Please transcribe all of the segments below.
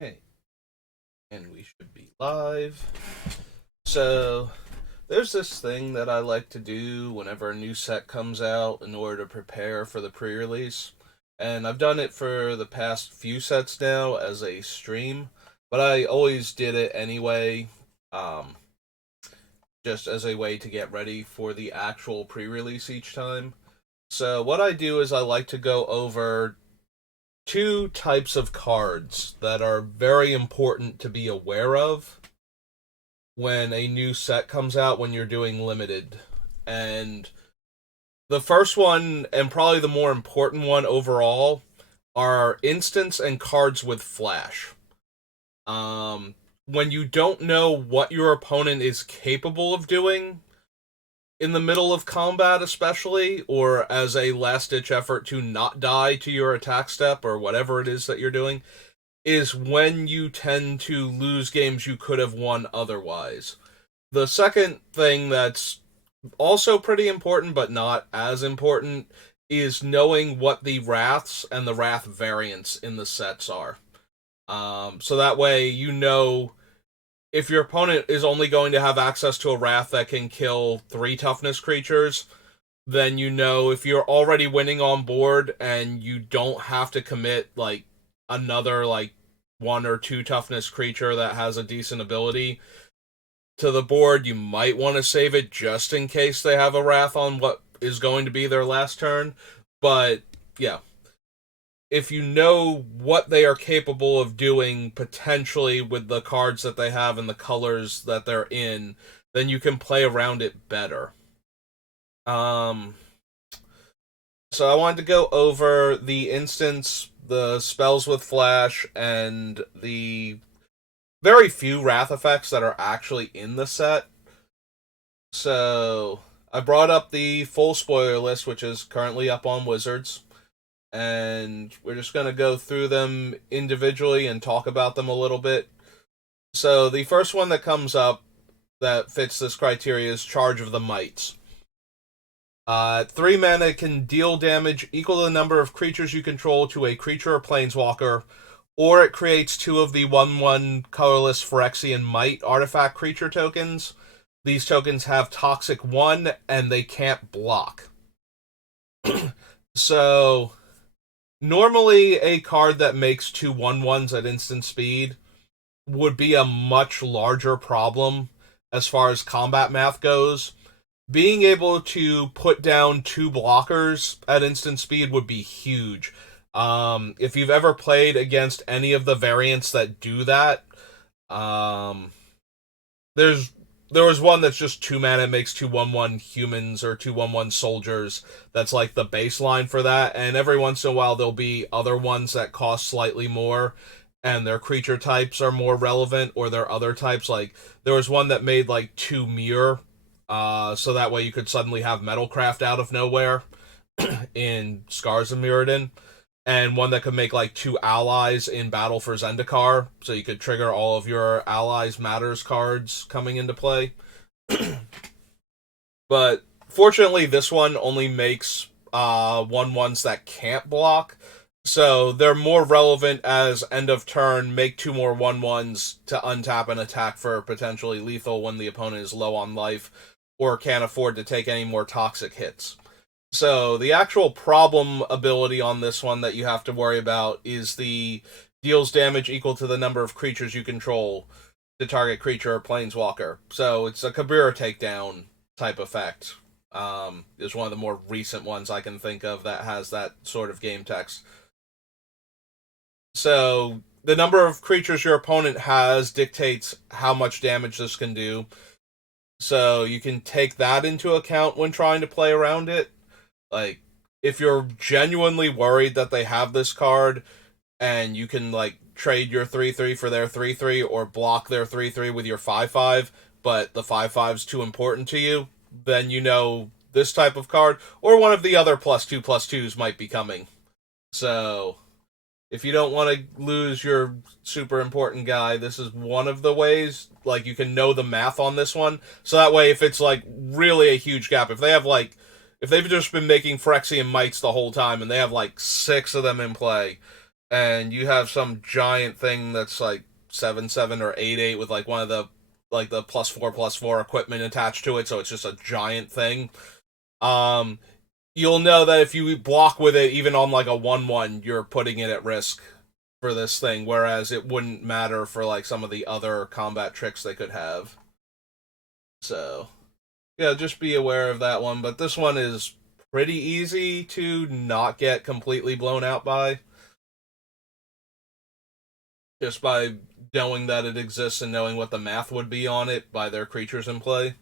Hey, and we should be live. So, there's this thing that I like to do whenever a new set comes out in order to prepare for the pre-release. And I've done it for the past few sets now as a stream, but I always did it anyway, um, just as a way to get ready for the actual pre-release each time. So, what I do is I like to go over two types of cards that are very important to be aware of when a new set comes out when you're doing limited. And the first one, and probably the more important one overall, are instants and cards with flash. When you don't know what your opponent is capable of doing in the middle of combat, especially, or as a last ditch effort to not die to your attack step or whatever it is that you're doing, is when you tend to lose games you could have won otherwise. The second thing that's also pretty important, but not as important, is knowing what the wraths and the wrath variants in the sets are. So that way you know if your opponent is only going to have access to a wrath that can kill 3 toughness creatures, then you know if you're already winning on board and you don't have to commit like another like 1 or 2 toughness creature that has a decent ability to the board, you might want to save it just in case they have a wrath on what is going to be their last turn. But yeah, if you know what they are capable of doing potentially with the cards that they have and the colors that they're in, then you can play around it better. Um so I wanted to go over the instance, the spells with flash, and the very few wrath effects that are actually in the set. So I brought up the full spoiler list, which is currently up on Wizards, and we're just going to go through them individually and talk about them a little bit. So the first one that comes up that fits this criteria is Charge of the Mites. 3 mana, can deal damage equal to the number of creatures you control to a creature or planeswalker, or it creates 2 of the 1/1 colorless Phyrexian Might artifact creature tokens. These tokens have Toxic 1 and they can't block. So, normally a card that makes 2 1/1s at instant speed would be a much larger problem as far as combat math goes. Being able to put down 2 blockers at instant speed would be huge. If you've ever played against any of the variants that do that, there's there was one that's just 2 mana, makes 2 1/1 humans or 2 1/1 soldiers. That's like the baseline for that. And every once in a while, there'll be other ones that cost slightly more, and their creature types are more relevant, or their other types. Like there was one that made like 2 mirror, so that way you could suddenly have Metalcraft out of nowhere in Scars of Mirrodin, and one that could make like 2 allies in Battle for Zendikar, so you could trigger all of your allies matters cards coming into play. But fortunately, this one only makes 1/1s that can't block, so they're more relevant as end of turn, make 2 more 1/1s to untap an attack for potentially lethal when the opponent is low on life or can't afford to take any more toxic hits. So the actual problem ability on this one that you have to worry about is the deals damage equal to the number of creatures you control to target creature or planeswalker. So it's a Kabira takedown type effect. Is one of the more recent ones I can think of that has that sort of game text. So the number of creatures your opponent has dictates how much damage this can do. So you can take that into account when trying to play around it. Like, if you're genuinely worried that they have this card and you can, like, trade your 3/3 for their 3/3 or block their 3/3 with your 5/5, but the 5/5's too important to you, then you know this type of card or one of the other +2/+2s might be coming. So, if you don't want to lose your super important guy, this is one of the ways. Like, you can know the math on this one. So that way, if it's, like, really a huge gap, if they have, like, if they've just been making Phyrexian Mites the whole time and they have like 6 of them in play, and you have some giant thing that's like 7/7 or 8/8 with like one of the like the +4/+4 equipment attached to it, so it's just a giant thing. Um, you'll know that if you block with it, even on like a 1/1, you're putting it at risk for this thing, whereas it wouldn't matter for like some of the other combat tricks they could have. So, yeah, just be aware of that one. But this one is pretty easy to not get completely blown out by, just by knowing that it exists and knowing what the math would be on it by their creatures in play.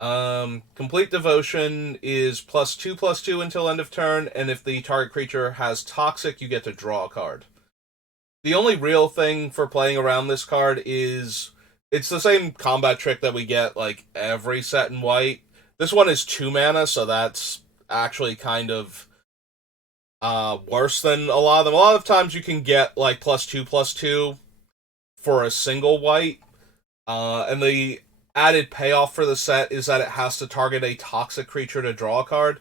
Complete Devotion is +2/+2 until end of turn, and if the target creature has Toxic, you get to draw a card. The only real thing for playing around this card is it's the same combat trick that we get like every set in white. This one is 2 mana, so that's actually kind of worse than a lot of them. A lot of times you can get like +2/+2 for a single white, and the added payoff for the set is that it has to target a toxic creature to draw a card.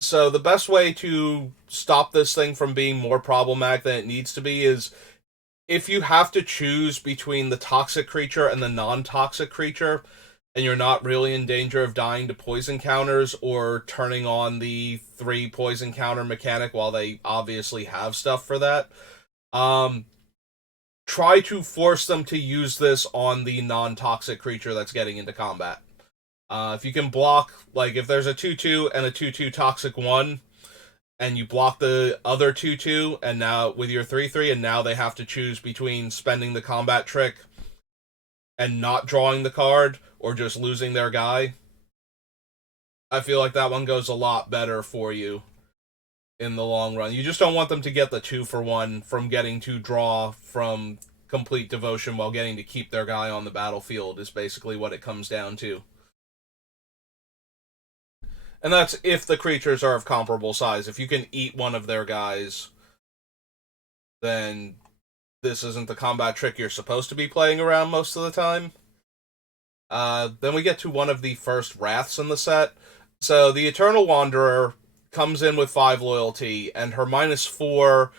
So the best way to stop this thing from being more problematic than it needs to be is if you have to choose between the toxic creature and the non-toxic creature, and you're not really in danger of dying to poison counters or turning on the 3 poison counter mechanic while they obviously have stuff for that, try to force them to use this on the non-toxic creature that's getting into combat. If you can block, like if there's a 2/2 and a 2/2 toxic 1, and you block the other 2/2, and now with your 3/3, and now they have to choose between spending the combat trick and not drawing the card, or just losing their guy, I feel like that one goes a lot better for you in the long run. You just don't want them to get the 2-for-1 from getting to draw from Complete Devotion while getting to keep their guy on the battlefield, is basically what it comes down to. And that's if the creatures are of comparable size. If you can eat one of their guys, then this isn't the combat trick you're supposed to be playing around most of the time. Then we get to one of the first Wraths in the set. So the Eternal Wanderer comes in with 5 loyalty, and her -4,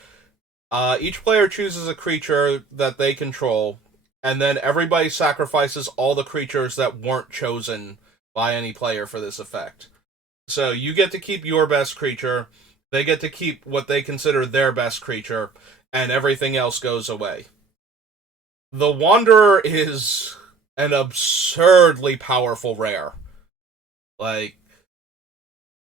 each player chooses a creature that they control, and then everybody sacrifices all the creatures that weren't chosen by any player for this effect. So you get to keep your best creature, they get to keep what they consider their best creature, and everything else goes away. The Wanderer is an absurdly powerful rare. Like,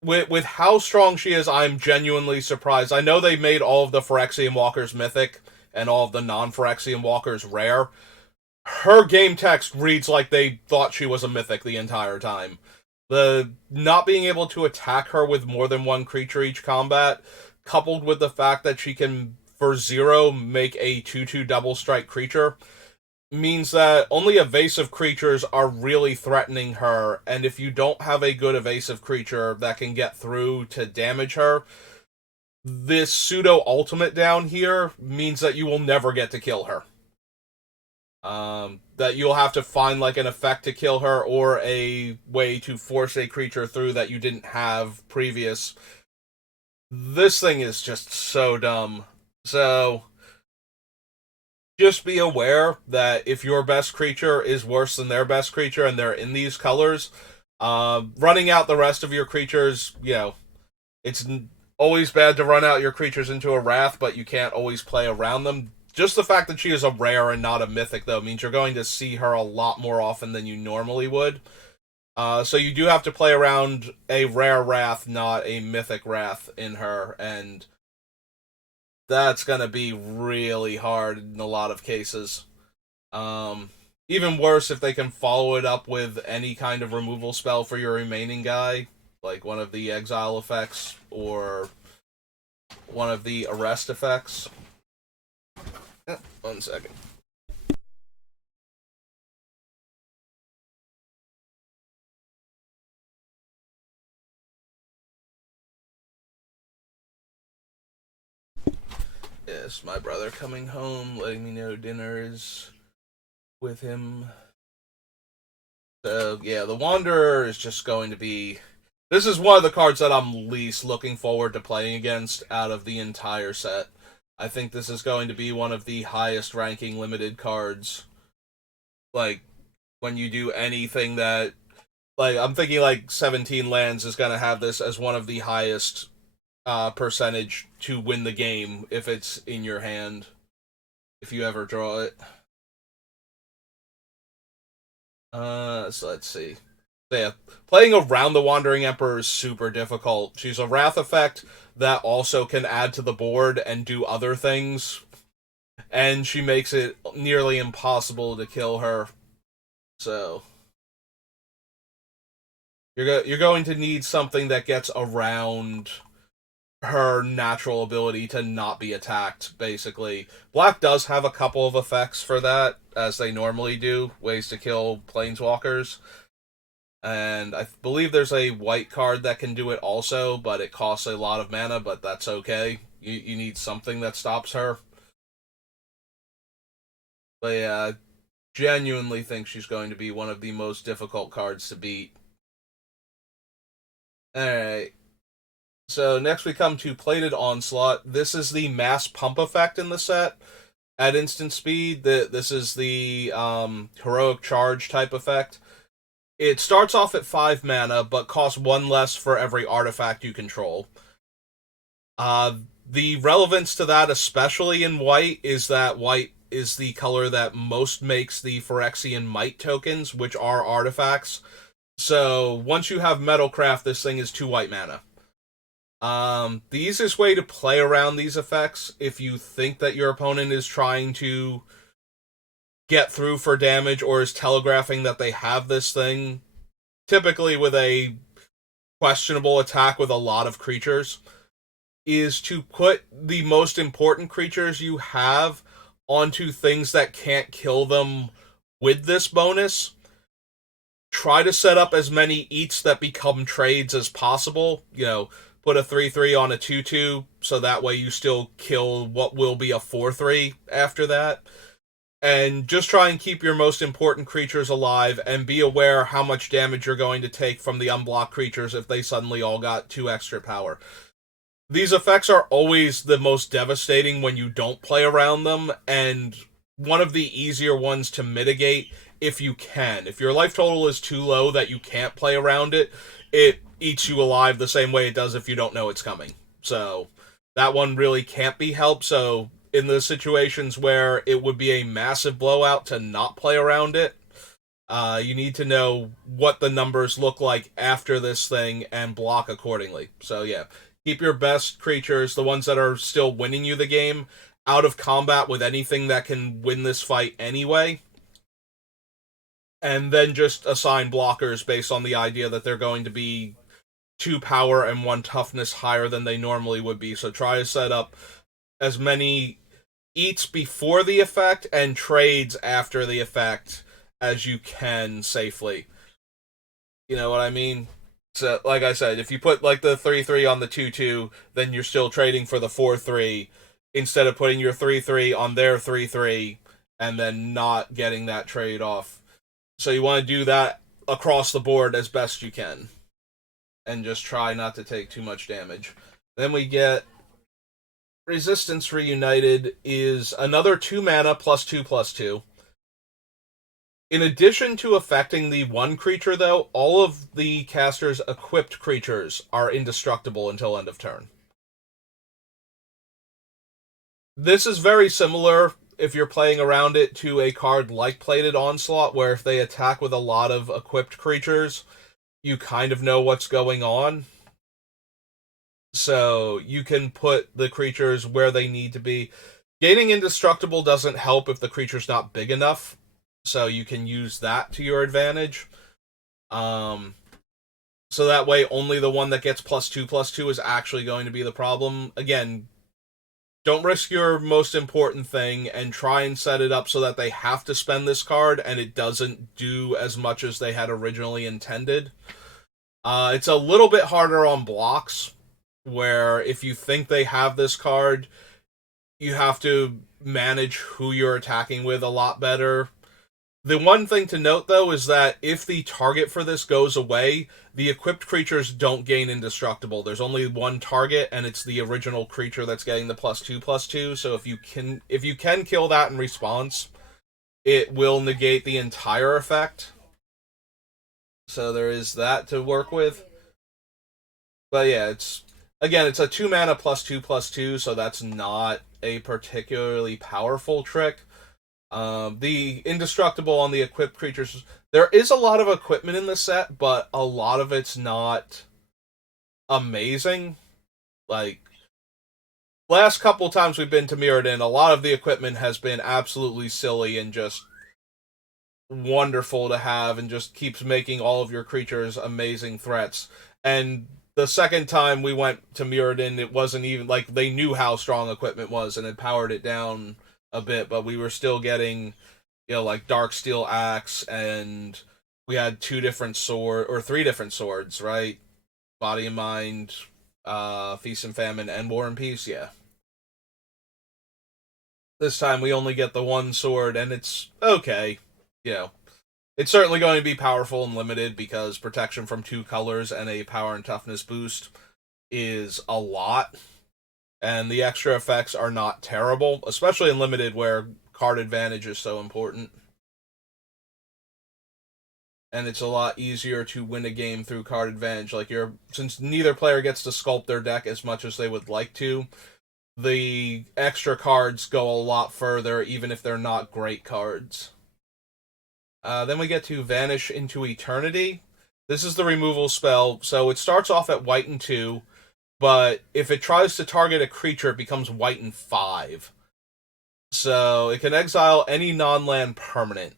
with how strong she is, I'm genuinely surprised. I know they made all of the Phyrexian Walkers mythic and all of the non-Phyrexian Walkers rare. Her game text reads like they thought she was a mythic the entire time. The not being able to attack her with more than one creature each combat, coupled with the fact that she can, for 0, make a 2/2 double strike creature, means that only evasive creatures are really threatening her, and if you don't have a good evasive creature that can get through to damage her, this pseudo-ultimate down here means that you will never get to kill her. That you'll have to find like an effect to kill her, or a way to force a creature through that you didn't have previous. This thing is just so dumb. So just be aware that if your best creature is worse than their best creature and they're in these colors, running out the rest of your creatures, it's always bad to run out your creatures into a Wrath, but you can't always play around them. Just the fact that she is a rare and not a mythic, though, means you're going to see her a lot more often than you normally would. So you do have to play around a rare Wrath, not a mythic Wrath in her, and that's going to be really hard in a lot of cases. Even worse if they can follow it up with any kind of removal spell for your remaining guy, like one of the exile effects or one of the arrest effects. 1 second. Yes, my brother coming home, letting me know dinner is with him. So, yeah, the Wanderer is just going to be... This is one of the cards that I'm least looking forward to playing against out of the entire set. I think this is going to be one of the highest ranking limited cards. Like, when you do anything that, like, I'm thinking like 17 lands is going to have this as one of the highest percentage to win the game if it's in your hand, if you ever draw it. So let's see. Yeah, playing around the Wandering Emperor is super difficult. She's a Wrath effect that also can add to the board and do other things, and she makes it nearly impossible to kill her. So you're going to need something that gets around her natural ability to not be attacked, basically. Black does have a couple of effects for that, as they normally do, ways to kill planeswalkers. And I believe there's a white card that can do it also, but it costs a lot of mana, but that's okay. You need something that stops her. But yeah, I genuinely think she's going to be one of the most difficult cards to beat. Alright. So next we come to Plated Onslaught. This is the mass pump effect in the set. At instant speed, this is the heroic charge type effect. It starts off at 5 mana, but costs 1 less for every artifact you control. The relevance to that, especially in white, is that white is the color that most makes the Phyrexian Might tokens, which are artifacts. So once you have Metalcraft, this thing is 2 white mana. The easiest way to play around these effects, if you think that your opponent is trying to get through for damage or is telegraphing that they have this thing, typically with a questionable attack with a lot of creatures, is to put the most important creatures you have onto things that can't kill them with this bonus. Try to set up as many eats that become trades as possible. You know, put a 3/3 on a 2/2, so that way you still kill what will be a 4/3 after that. And just try and keep your most important creatures alive, and be aware how much damage you're going to take from the unblocked creatures if they suddenly all got 2 extra power. These effects are always the most devastating when you don't play around them, and one of the easier ones to mitigate if you can. If your life total is too low that you can't play around it, it eats you alive the same way it does if you don't know it's coming. So that one really can't be helped. So in the situations where it would be a massive blowout to not play around it, you need to know what the numbers look like after this thing and block accordingly. So yeah, keep your best creatures, the ones that are still winning you the game, out of combat with anything that can win this fight anyway. And then just assign blockers based on the idea that they're going to be 2 power and 1 toughness higher than they normally would be. So try to set up as many eats before the effect and trades after the effect as you can safely. You know what I mean? So, like I said, if you put like the 3/3 on the 2/2, then you're still trading for the 4/3 instead of putting your 3/3 on their 3/3 and then not getting that trade off. So you want to do that across the board as best you can, and just try not to take too much damage. Then we get Resistance Reunited, is another 2 mana +2/+2. In addition to affecting the 1 creature, though, all of the caster's equipped creatures are indestructible until end of turn. This is very similar, if you're playing around it, to a card like Plated Onslaught, where if they attack with a lot of equipped creatures, you kind of know what's going on. So you can put the creatures where they need to be. Gaining indestructible doesn't help if the creature's not big enough, so you can use that to your advantage. So that way only the one that gets +2/+2 is actually going to be the problem. Again, don't risk your most important thing, and try and set it up so that they have to spend this card and it doesn't do as much as they had originally intended. It's a little bit harder on blocks, where if you think they have this card, you have to manage who you're attacking with a lot better. The one thing to note, though, is that if the target for this goes away, the equipped creatures don't gain indestructible. There's only one target, and it's the original creature that's getting the +2/+2. So if you can kill that in response, it will negate the entire effect. So there is that to work with. But yeah, it's a 2 mana +2/+2, so that's not a particularly powerful trick. The indestructible on the equipped creatures. There is a lot of equipment in the set, but a lot of it's not amazing. Like, last couple times we've been to Mirrodin, a lot of the equipment has been absolutely silly and just wonderful to have, and just keeps making all of your creatures amazing threats. And the second time we went to Mirrodin, it wasn't even like they knew how strong equipment was and had powered it down a bit, but we were still getting, like Dark Steel Axe, and we had three different swords, right? Body and Mind, Feast and Famine, and War and Peace. Yeah. This time we only get the one sword, and it's okay. You know, it's certainly going to be powerful and limited because protection from two colors and a power and toughness boost is a lot, and the extra effects are not terrible, especially in limited where card advantage is so important. And it's a lot easier to win a game through card advantage. Since neither player gets to sculpt their deck as much as they would like to, the extra cards go a lot further, even if they're not great cards. Then we get to Vanish into Eternity. This is the removal spell, so it starts off at white and 2, but if it tries to target a creature, it becomes white and 5. So it can exile any non-land permanent.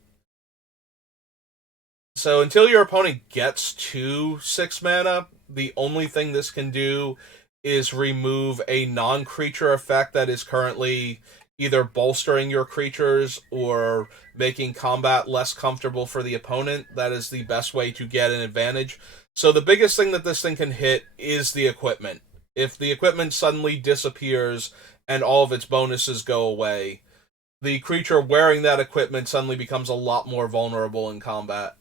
So until your opponent gets to 6 mana, the only thing this can do is remove a non-creature effect that is currently either bolstering your creatures or making combat less comfortable for the opponent. That is the best way to get an advantage. So the biggest thing that this thing can hit is the equipment. If the equipment suddenly disappears and all of its bonuses go away, the creature wearing that equipment suddenly becomes a lot more vulnerable in combat.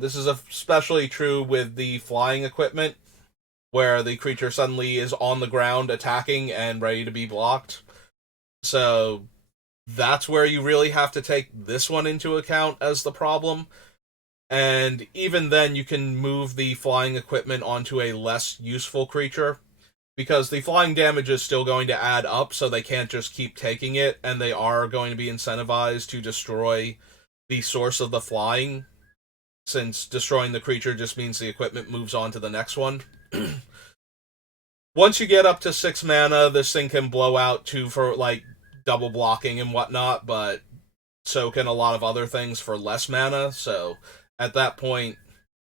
This is especially true with the flying equipment, where the creature suddenly is on the ground attacking and ready to be blocked. So that's where you really have to take this one into account as the problem. And even then, you can move the flying equipment onto a less useful creature, because the flying damage is still going to add up, so they can't just keep taking it, and they are going to be incentivized to destroy the source of the flying, since destroying the creature just means the equipment moves on to the next one. Once you get up to 6 mana, this thing can blow out for double blocking and whatnot, but so can a lot of other things for less mana. So at that point,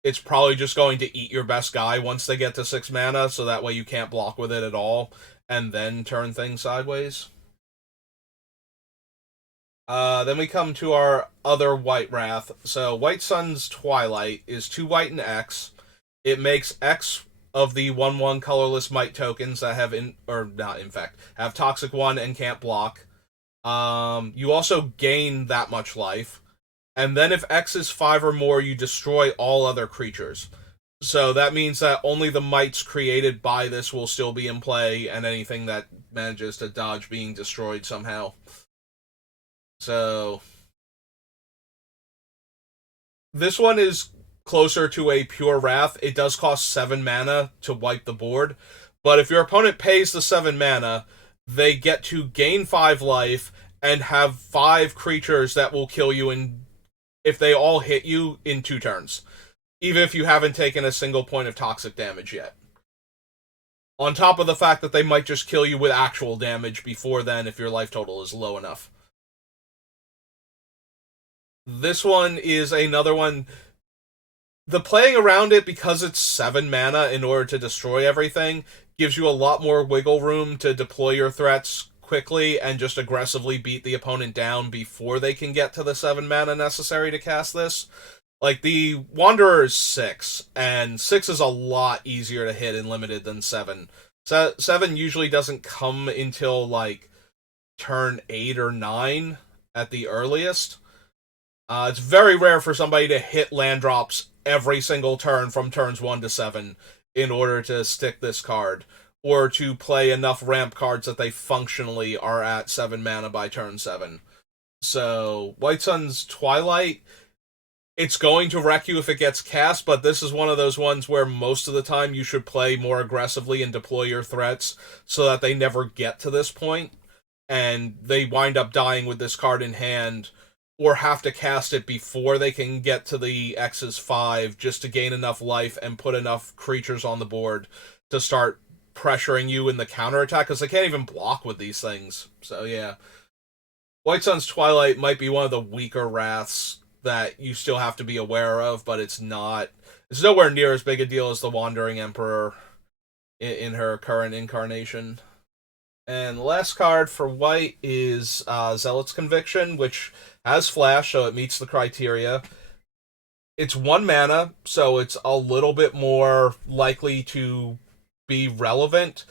it's probably just going to eat your best guy once they get to 6 mana, so that way you can't block with it at all, and then turn things sideways. Then we come to our other White Wrath. So White Sun's Twilight is 2 white and X. It makes X of the 1/1 colorless might tokens that have have Toxic 1 and can't block. You also gain that much life. And then if X is 5 or more, you destroy all other creatures. So that means that only the mites created by this will still be in play, and anything that manages to dodge being destroyed somehow. So this one is closer to a pure Wrath. It does cost 7 mana to wipe the board, but if your opponent pays the 7 mana, they get to gain 5 life and have 5 creatures that will kill you if they all hit you in 2 turns, even if you haven't taken a single point of toxic damage yet. On top of the fact that they might just kill you with actual damage before then if your life total is low enough. This one is another one. The playing around it, because it's 7 mana in order to destroy everything, gives you a lot more wiggle room to deploy your threats quickly and just aggressively beat the opponent down before they can get to the 7 mana necessary to cast this. Like, the Wanderer is 6, and 6 is a lot easier to hit in limited than 7. 7 usually doesn't come until, turn 8 or 9 at the earliest. It's very rare for somebody to hit land drops every single turn from turns 1 to 7 in order to stick this card, or to play enough ramp cards that they functionally are at 7 mana by turn 7. So, White Sun's Twilight, it's going to wreck you if it gets cast, but this is one of those ones where most of the time you should play more aggressively and deploy your threats so that they never get to this point, and they wind up dying with this card in hand, or have to cast it before they can get to the X's 5 just to gain enough life and put enough creatures on the board to start pressuring you in the counterattack, because they can't even block with these things. So yeah, White Sun's Twilight might be one of the weaker wraths that you still have to be aware of, but it's nowhere near as big a deal as the Wandering Emperor in her current incarnation. And the last card for white is Zealot's Conviction, which has flash, so it meets the criteria. It's 1 mana, so it's a little bit more likely to be relevant.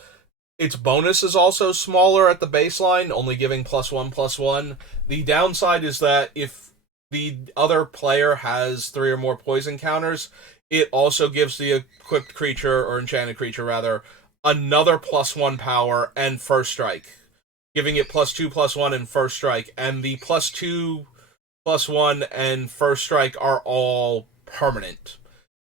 Its bonus is also smaller at the baseline, only giving +1/+1. The downside is that if the other player has 3 or more poison counters, it also gives the equipped creature, or enchanted creature rather, another +1 power and first strike, giving it +2/+1 and first strike, and the +2/+1 and first strike are all permanent.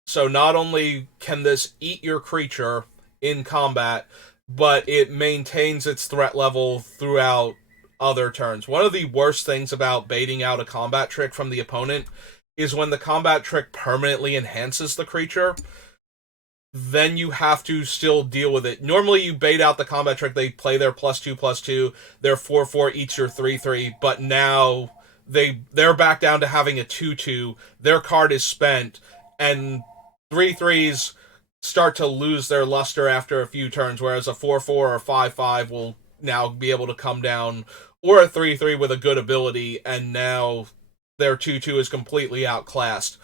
So not only can this eat your creature in combat, but it maintains its threat level throughout other turns. One of the worst things about baiting out a combat trick from the opponent is when the combat trick permanently enhances the creature, then you have to still deal with it. Normally you bait out the combat trick, they play their +2/+2, their 4/4 eats your 3/3, but now they're back down to having a 2/2, their card is spent, and 3/3s start to lose their luster after a few turns, whereas a 4/4 or 5/5 will now be able to come down, or a 3/3 with a good ability, and now their 2/2 is completely outclassed.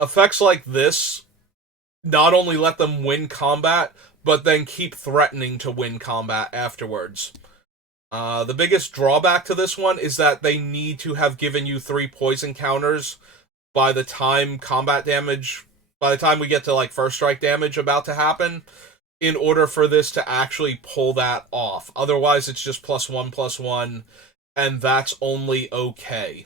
Effects like this not only let them win combat, but then keep threatening to win combat afterwards. The biggest drawback to this one is that they need to have given you 3 poison counters by the time by the time we get to like first strike damage about to happen, in order for this to actually pull that off. Otherwise, it's just +1/+1, and that's only okay.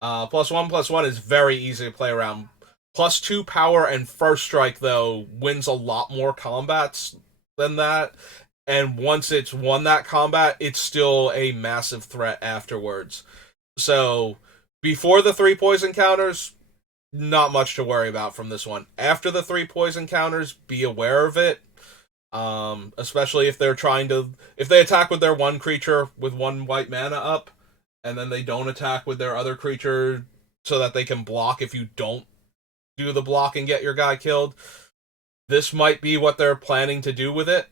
+1/+1 is very easy to play around. +2 power and first strike, though, wins a lot more combats than that. And once it's won that combat, it's still a massive threat afterwards. So, before the 3 poison counters, not much to worry about from this one. After the 3 poison counters, be aware of it. Especially if if they attack with their 1 creature with 1 white mana up, and then they don't attack with their other creature so that they can block if you don't do the block and get your guy killed. This might be what they're planning to do with it.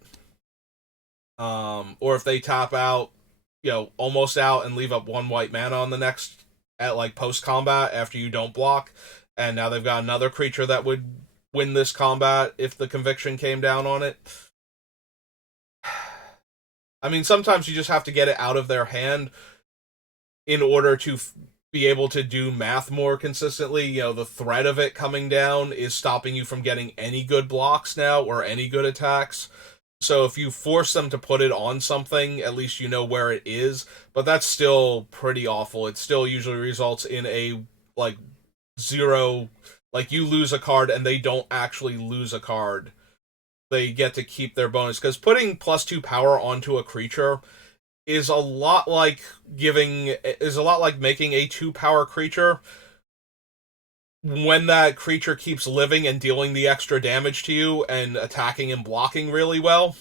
Or if they tap out, almost out and leave up 1 white mana on the next, at like post combat after you don't block, and now they've got another creature that would win this combat if the conviction came down on it. I mean, sometimes you just have to get it out of their hand in order to be able to do math more consistently. The threat of it coming down is stopping you from getting any good blocks now, or any good attacks. So if you force them to put it on something, at least you know where it is, but that's still pretty awful. It still usually results in a, like, 0, like, you lose a card and they don't actually lose a card. They get to keep their bonus, because putting +2 power onto a creature is a lot like making a 2 power creature when that creature keeps living and dealing the extra damage to you and attacking and blocking really well.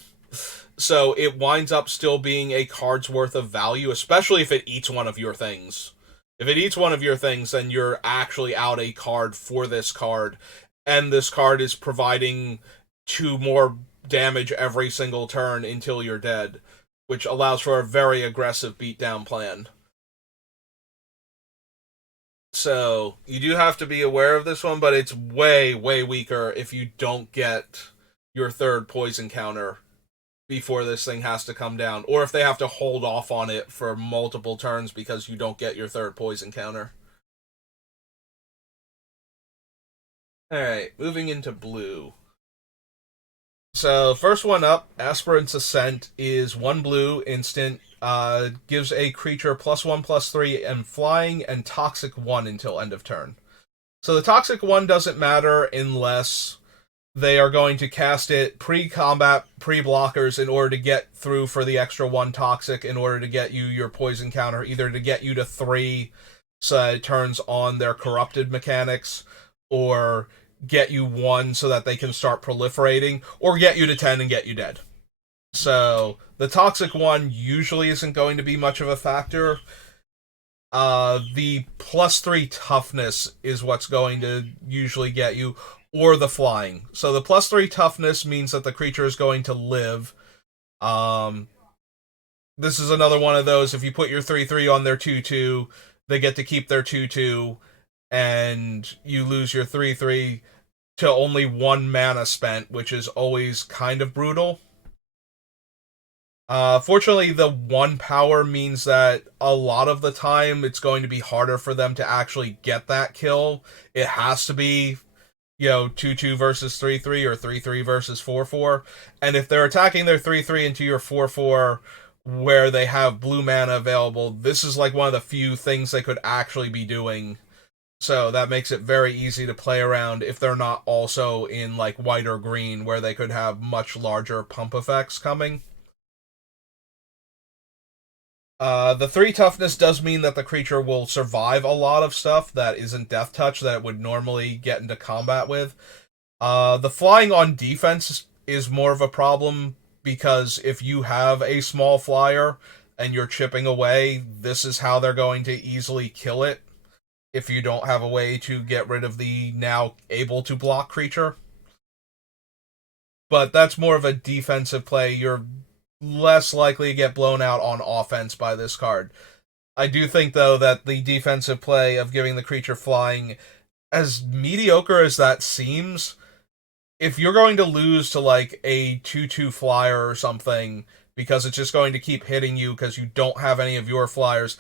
So it winds up still being a card's worth of value, especially if it eats one of your things. If it eats one of your things, then you're actually out a card for this card, and this card is providing 2 more damage every single turn until you're dead, which allows for a very aggressive beatdown plan. So, you do have to be aware of this one, but it's way, way weaker if you don't get your 3rd poison counter before this thing has to come down, or if they have to hold off on it for multiple turns because you don't get your 3rd poison counter. Alright, moving into blue. So, first one up, Aspirant's Ascent is 1 blue, instant, gives a creature +1/+3 and flying and toxic 1 until end of turn. So the toxic 1 doesn't matter unless they are going to cast it pre-combat, pre-blockers in order to get through for the extra 1 toxic in order to get you your poison counter, either to get you to 3 so that it turns on their corrupted mechanics, or get you 1 so that they can start proliferating, or get you to 10 and get you dead. So the toxic 1 usually isn't going to be much of a factor. The +3 toughness is what's going to usually get you, or the flying. So the +3 toughness means that the creature is going to live. This is another one of those, if you put your 3/3 on their 2/2, they get to keep their 2/2, and you lose your 3/3 to only 1 mana spent, which is always kind of brutal. Fortunately, the 1 power means that a lot of the time it's going to be harder for them to actually get that kill. It has to be, 2/2 versus 3/3 or 3/3 versus 4/4. And if they're attacking their 3/3 into your 4/4 where they have blue mana available, this is like one of the few things they could actually be doing. So that makes it very easy to play around if they're not also in like white or green where they could have much larger pump effects coming. The 3 toughness does mean that the creature will survive a lot of stuff that isn't death touch that it would normally get into combat with. The flying on defense is more of a problem because if you have a small flyer and you're chipping away, this is how they're going to easily kill it if you don't have a way to get rid of the now able to block creature. But that's more of a defensive play. You're less likely to get blown out on offense by this card. I do think, though, that the defensive play of giving the creature flying, as mediocre as that seems, if you're going to lose to like a 2/2 flyer or something because it's just going to keep hitting you because you don't have any of your flyers,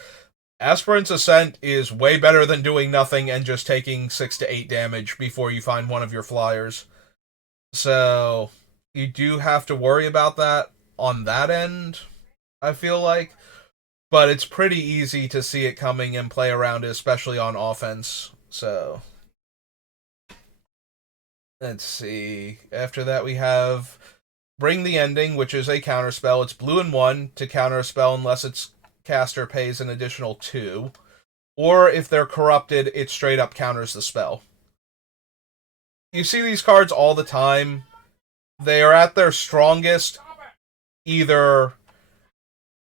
Aspirant's Ascent is way better than doing nothing and just taking 6 to 8 damage before you find one of your flyers. So you do have to worry about that on that end, I feel like. But it's pretty easy to see it coming and play around it, especially on offense. So let's see. After that we have Bring the Ending, which is a counterspell. It's blue and 1 to counter a spell unless its caster pays an additional 2. Or if they're corrupted, it straight up counters the spell. You see these cards all the time. They are at their strongest either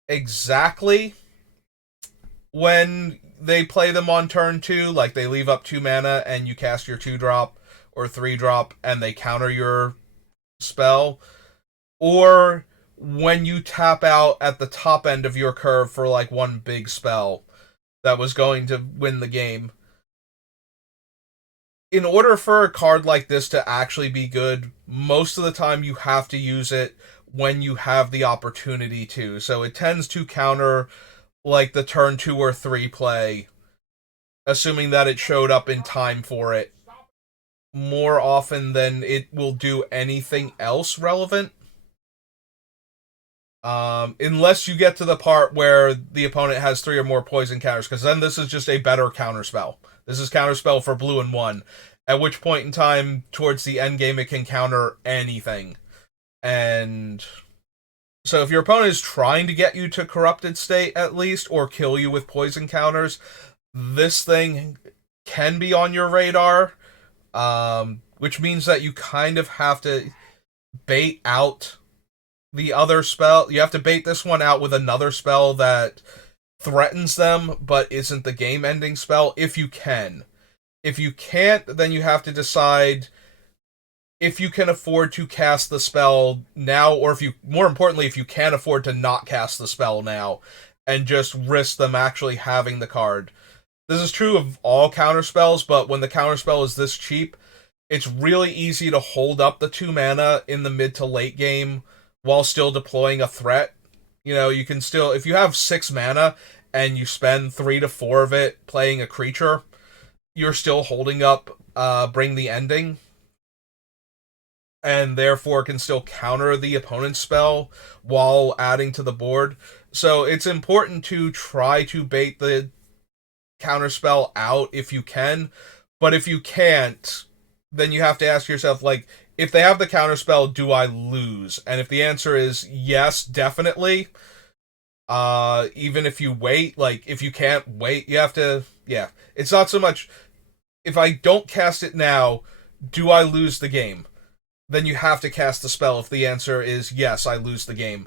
exactly when they play them on turn 2, like they leave up 2 mana and you cast your 2-drop or 3-drop and they counter your spell, or when you tap out at the top end of your curve for like one big spell that was going to win the game. In order for a card like this to actually be good, most of the time you have to use it when you have the opportunity to. So it tends to counter like the turn 2 or 3 play, assuming that it showed up in time for it, more often than it will do anything else relevant. Unless you get to the part where the opponent has 3 or more poison counters, because then this is just a better counterspell. This is counterspell for blue and 1, at which point in time, towards the end game, it can counter anything. And so if your opponent is trying to get you to corrupted state, at least, or kill you with poison counters, this thing can be on your radar, which means that you kind of have to bait out the other spell. You have to bait this one out with another spell that threatens them but isn't the game-ending spell, if you can. If you can't, then you have to decide if you can afford to cast the spell now, or if you, more importantly, if you can afford to not cast the spell now and just risk them actually having the card. This is true of all counterspells, but when the counterspell is this cheap, it's really easy to hold up the 2 mana in the mid to late game while still deploying a threat. You can still, if you have 6 mana and you spend 3 to 4 of it playing a creature, you're still holding up bring the ending, and therefore can still counter the opponent's spell while adding to the board. So it's important to try to bait the counterspell out if you can, but if you can't, then you have to ask yourself, like, if they have the counterspell, do I lose? And if the answer is yes, definitely, even if you wait, like, if you can't wait, you have to, yeah. It's not so much, if I don't cast it now, do I lose the game? Then you have to cast the spell if the answer is yes, I lose the game.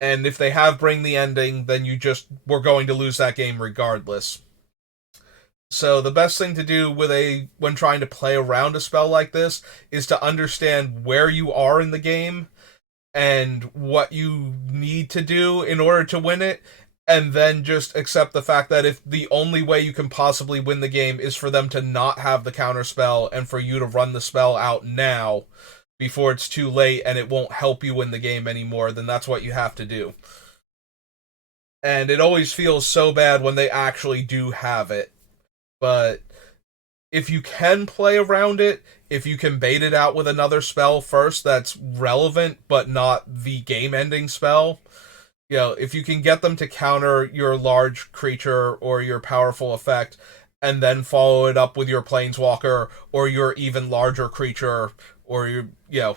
And if they have bring the ending, then we're going to lose that game regardless. So the best thing to do when trying to play around a spell like this is to understand where you are in the game and what you need to do in order to win it, and then just accept the fact that if the only way you can possibly win the game is for them to not have the counter spell and for you to run the spell out now before it's too late and it won't help you win the game anymore, then that's what you have to do. And it always feels so bad when they actually do have it. But if you can play around it, if you can bait it out with another spell first that's relevant but not the game-ending spell, if you can get them to counter your large creature or your powerful effect and then follow it up with your planeswalker or your even larger creature or your,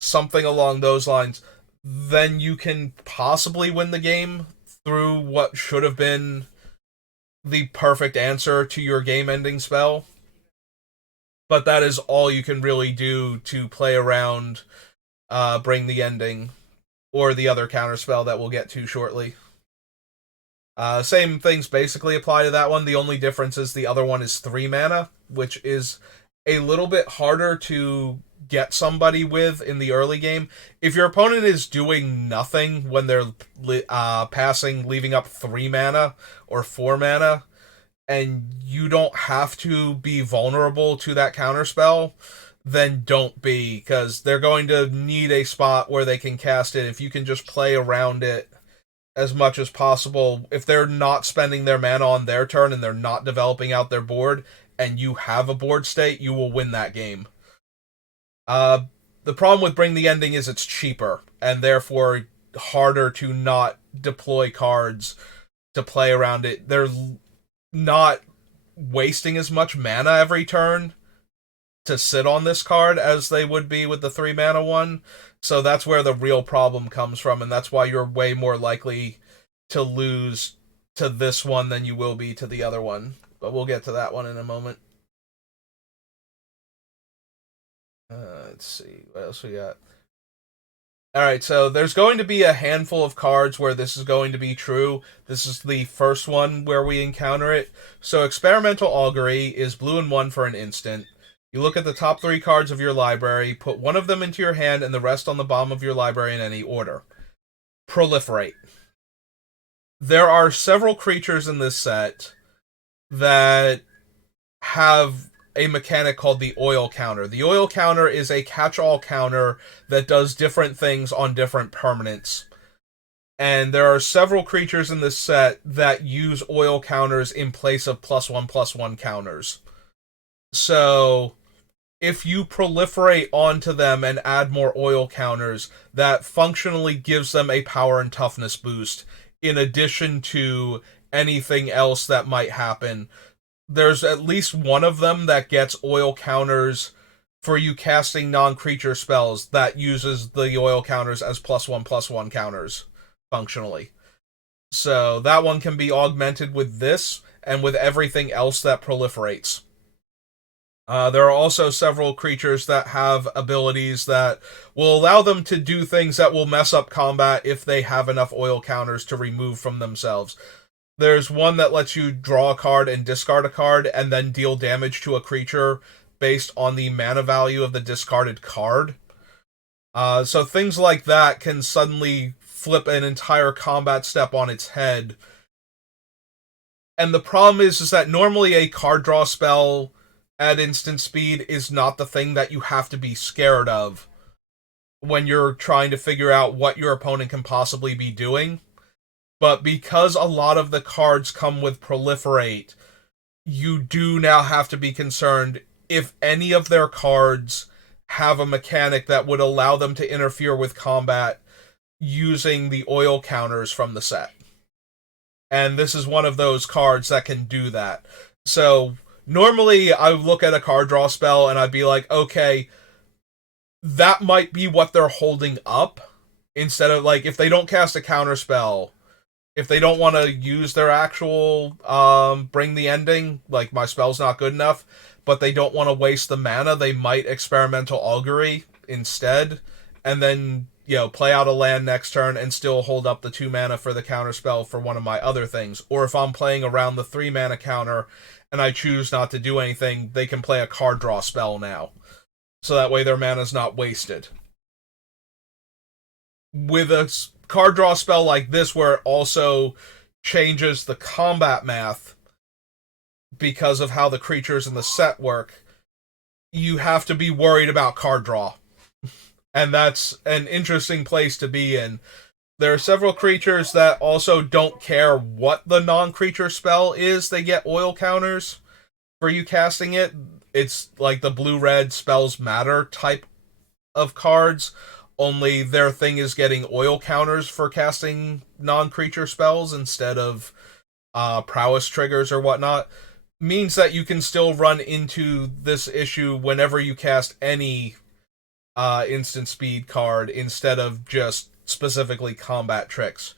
something along those lines, then you can possibly win the game through what should have been the perfect answer to your game-ending spell. But that is all you can really do to play around Bring the Ending, or the other counterspell that we'll get to shortly. Same things basically apply to that one. The only difference is the other one is 3 mana, which is a little bit harder to get somebody with in the early game. If your opponent is doing nothing when they're passing, leaving up 3 mana or 4 mana, and you don't have to be vulnerable to that counterspell, then don't be, because they're going to need a spot where they can cast it. If you can just play around it as much as possible, if they're not spending their mana on their turn and they're not developing out their board, and you have a board state, you will win that game. The problem with Bring the Ending is it's cheaper, and therefore harder to not deploy cards to play around it. They're not wasting as much mana every turn to sit on this card as they would be with the 3 mana one. So that's where the real problem comes from, and that's why you're way more likely to lose to this one than you will be to the other one. But we'll get to that one in a moment. Let's see, what else we got? Alright, so there's going to be a handful of cards where this is going to be true. This is the first one where we encounter it. So Experimental Augury is blue and 1 for an instant. You look at the top 3 cards of your library, put one of them into your hand and the rest on the bottom of your library in any order. Proliferate. There are several creatures in this set that have a mechanic called the oil counter. The oil counter is a catch-all counter that does different things on different permanents. And there are several creatures in this set that use oil counters in place of +1/+1 counters. So if you proliferate onto them and add more oil counters, that functionally gives them a power and toughness boost, in addition to anything else that might happen. There's at least one of them that gets oil counters for you casting non-creature spells that uses the oil counters as +1/+1 counters, functionally. So that one can be augmented with this, and with everything else that proliferates. There are also several creatures that have abilities that will allow them to do things that will mess up combat if they have enough oil counters to remove from themselves. There's one that lets you draw a card and discard a card and then deal damage to a creature based on the mana value of the discarded card. So things like that can suddenly flip an entire combat step on its head. And the problem is that normally a card draw spell at instant speed is not the thing that you have to be scared of when you're trying to figure out what your opponent can possibly be doing. But because a lot of the cards come with Proliferate, you do now have to be concerned, if any of their cards have a mechanic that would allow them to interfere with combat using the oil counters from the set. And this is one of those cards that can do that. So normally I would look at a card draw spell and I'd be like, okay, that might be what they're holding up. Instead of, like, if they don't cast a counter spell, if they don't want to use their actual bring the ending, like, my spell's not good enough, but they don't want to waste the mana, they might experimental augury instead, and then, you know, play out a land next turn and still hold up the 2 mana for the counter spell for one of my other things. Or if I'm playing around the 3 mana counter and I choose not to do anything, they can play a card draw spell now. So that way their mana's not wasted. With a card draw spell like this, where it also changes the combat math because of how the creatures in the set work, you have to be worried about card draw. And that's an interesting place to be in. There are several creatures that also don't care what the non-creature spell is. They get oil counters for you casting it. It's like the blue-red spells matter type of cards. Only their thing is getting oil counters for casting non-creature spells instead of prowess triggers or whatnot. Means that you can still run into this issue whenever you cast any instant speed card instead of just specifically combat tricks.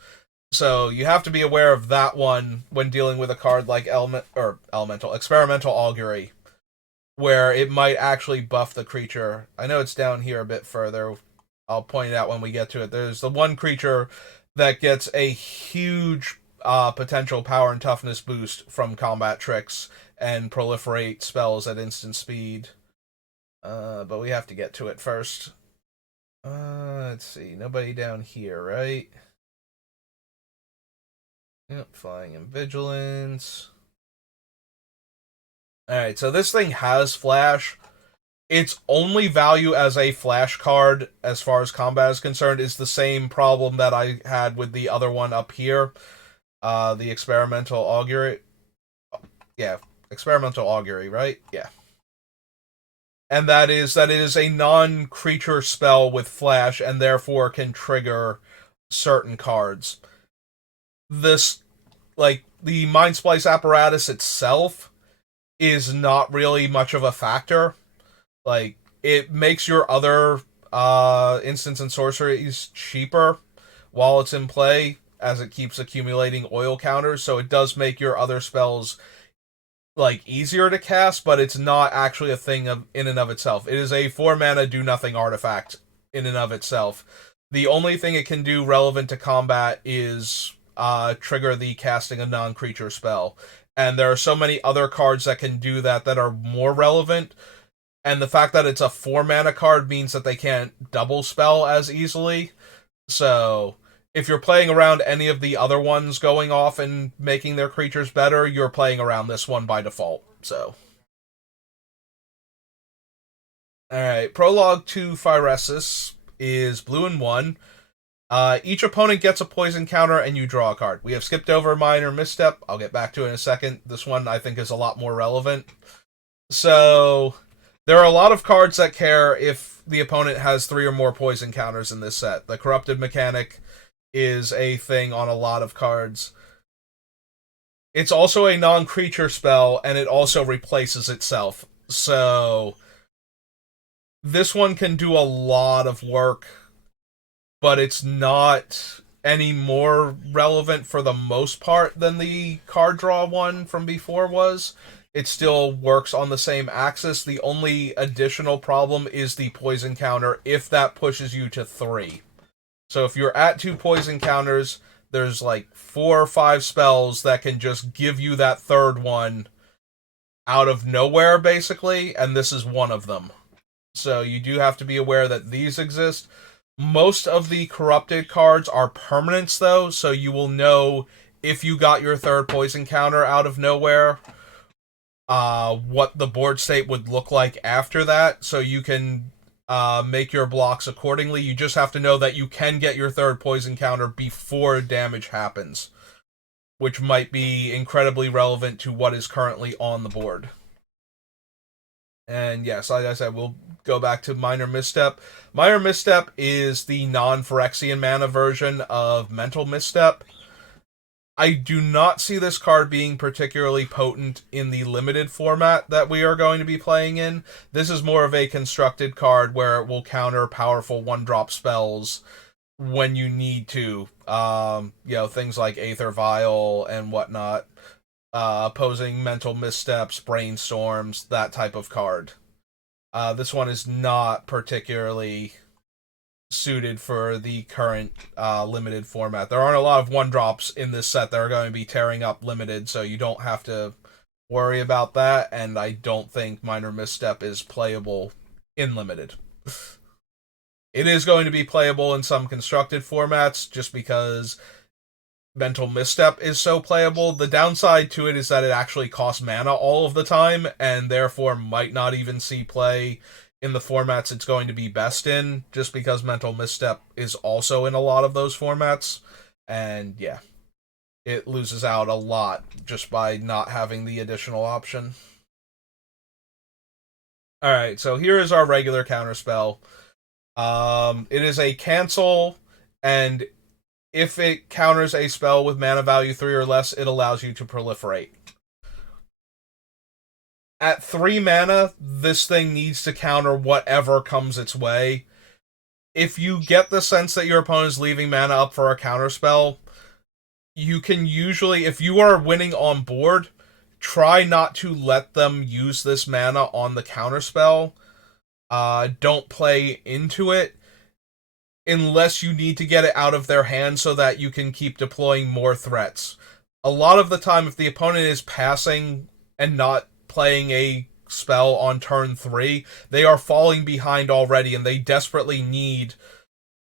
So you have to be aware of that one when dealing with a card like Experimental Augury, where it might actually buff the creature. I know it's down here a bit further. I'll point it out when we get to it. There's the one creature that gets a huge potential power and toughness boost from combat tricks and proliferate spells at instant speed. But we have to get to it first. Let's see. Nobody down here, right? Yep, Flying and Vigilance. Alright, so this thing has Flash. Its only value as a flash card, as far as combat is concerned, is the same problem that I had with the other one up here. The Experimental Augury. Yeah, Experimental Augury, right? Yeah. And that is that it is a non-creature spell with flash, and therefore can trigger certain cards. This, like, the Mind Splice apparatus itself is not really much of a factor. Like, it makes your other instants and sorceries cheaper while it's in play, as it keeps accumulating oil counters, so it does make your other spells, like, easier to cast, but it's not actually a thing in and of itself. It is a 4-mana do-nothing artifact in and of itself. The only thing it can do relevant to combat is trigger the casting a non-creature spell. And there are so many other cards that can do that that are more relevant. And the fact that it's a 4-mana card means that they can't double spell as easily. So if you're playing around any of the other ones going off and making their creatures better, you're playing around this one by default. So, alright, Prologue to Phyrexia is blue and 1. Each opponent gets a poison counter and you draw a card. We have skipped over Minor Misstep. I'll get back to it in a second. This one I think is a lot more relevant. So there are a lot of cards that care if the opponent has 3 or more poison counters in this set. The Corrupted mechanic is a thing on a lot of cards. It's also a non-creature spell, and it also replaces itself. So this one can do a lot of work, but it's not any more relevant for the most part than the card draw one from before was. It still works on the same axis. The only additional problem is the poison counter, if that pushes you to 3. So if you're at 2 poison counters, there's like 4 or 5 spells that can just give you that third one out of nowhere, basically, and this is one of them. So you do have to be aware that these exist. Most of the corrupted cards are permanents, though, so you will know if you got your third poison counter out of nowhere, what the board state would look like after that, so you can make your blocks accordingly. You just have to know that you can get your third poison counter before damage happens, which might be incredibly relevant to what is currently on the board. And yes, like I said, we'll go back to Minor Misstep. Minor Misstep is the non-Phyrexian mana version of Mental Misstep. I do not see this card being particularly potent in the limited format that we are going to be playing in. This is more of a constructed card where it will counter powerful one-drop spells when you need to. Things like Aether Vial and whatnot. Opposing Mental Missteps, Brainstorms, that type of card. This one is not particularly suited for the current limited format. There aren't a lot of one drops in this set that are going to be tearing up limited, so you don't have to worry about that. And I don't think Minor Misstep is playable in limited. It is going to be playable in some constructed formats just because Mental Misstep is so playable. The downside to it is that it actually costs mana all of the time and therefore might not even see play in the formats it's going to be best in, just because Mental Misstep is also in a lot of those formats. And yeah, it loses out a lot just by not having the additional option. Alright, so here is our regular counterspell. It is a cancel, and if it counters a spell with mana value 3 or less, it allows you to proliferate. At 3 mana, this thing needs to counter whatever comes its way. If you get the sense that your opponent is leaving mana up for a counterspell, you can usually, if you are winning on board, try not to let them use this mana on the counterspell. Don't play into it unless you need to get it out of their hand so that you can keep deploying more threats. A lot of the time, if the opponent is passing and not playing a spell on turn 3, they are falling behind already, and they desperately need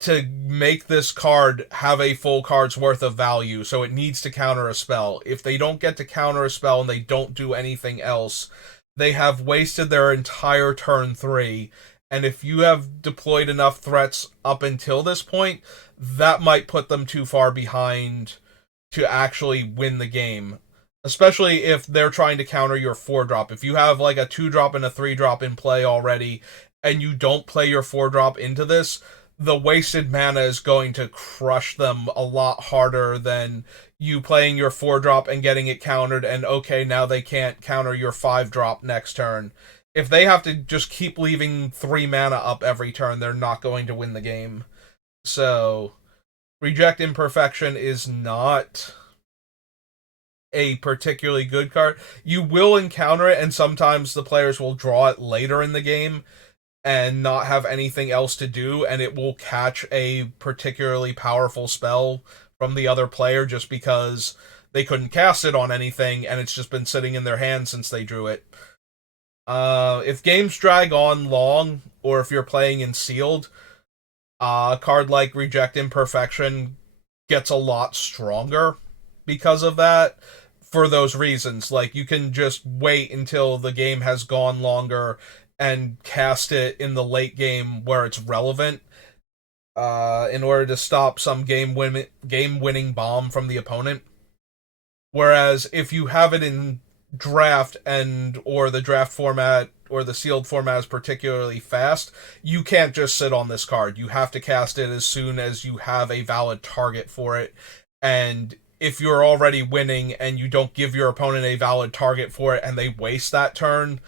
to make this card have a full card's worth of value, so it needs to counter a spell. If they don't get to counter a spell and they don't do anything else, they have wasted their entire turn 3, and if you have deployed enough threats up until this point, that might put them too far behind to actually win the game. Especially if they're trying to counter your 4-drop. If you have like a 2-drop and a 3-drop in play already, and you don't play your 4-drop into this, the wasted mana is going to crush them a lot harder than you playing your 4-drop and getting it countered, and okay, now they can't counter your 5-drop next turn. If they have to just keep leaving 3 mana up every turn, they're not going to win the game. So, Reject Imperfection is not a particularly good card. You will encounter it, and sometimes the players will draw it later in the game and not have anything else to do, and it will catch a particularly powerful spell from the other player just because they couldn't cast it on anything, and it's just been sitting in their hand since they drew it. If games drag on long, or if you're playing in sealed, a card like Reject Imperfection gets a lot stronger because of that, for those reasons. Like, you can just wait until the game has gone longer and cast it in the late game where it's relevant, in order to stop some game-winning bomb from the opponent. Whereas if you have it in draft, or the draft format or the sealed format is particularly fast, you can't just sit on this card. You have to cast it as soon as you have a valid target for it. And if you're already winning and you don't give your opponent a valid target for it and they waste that turn,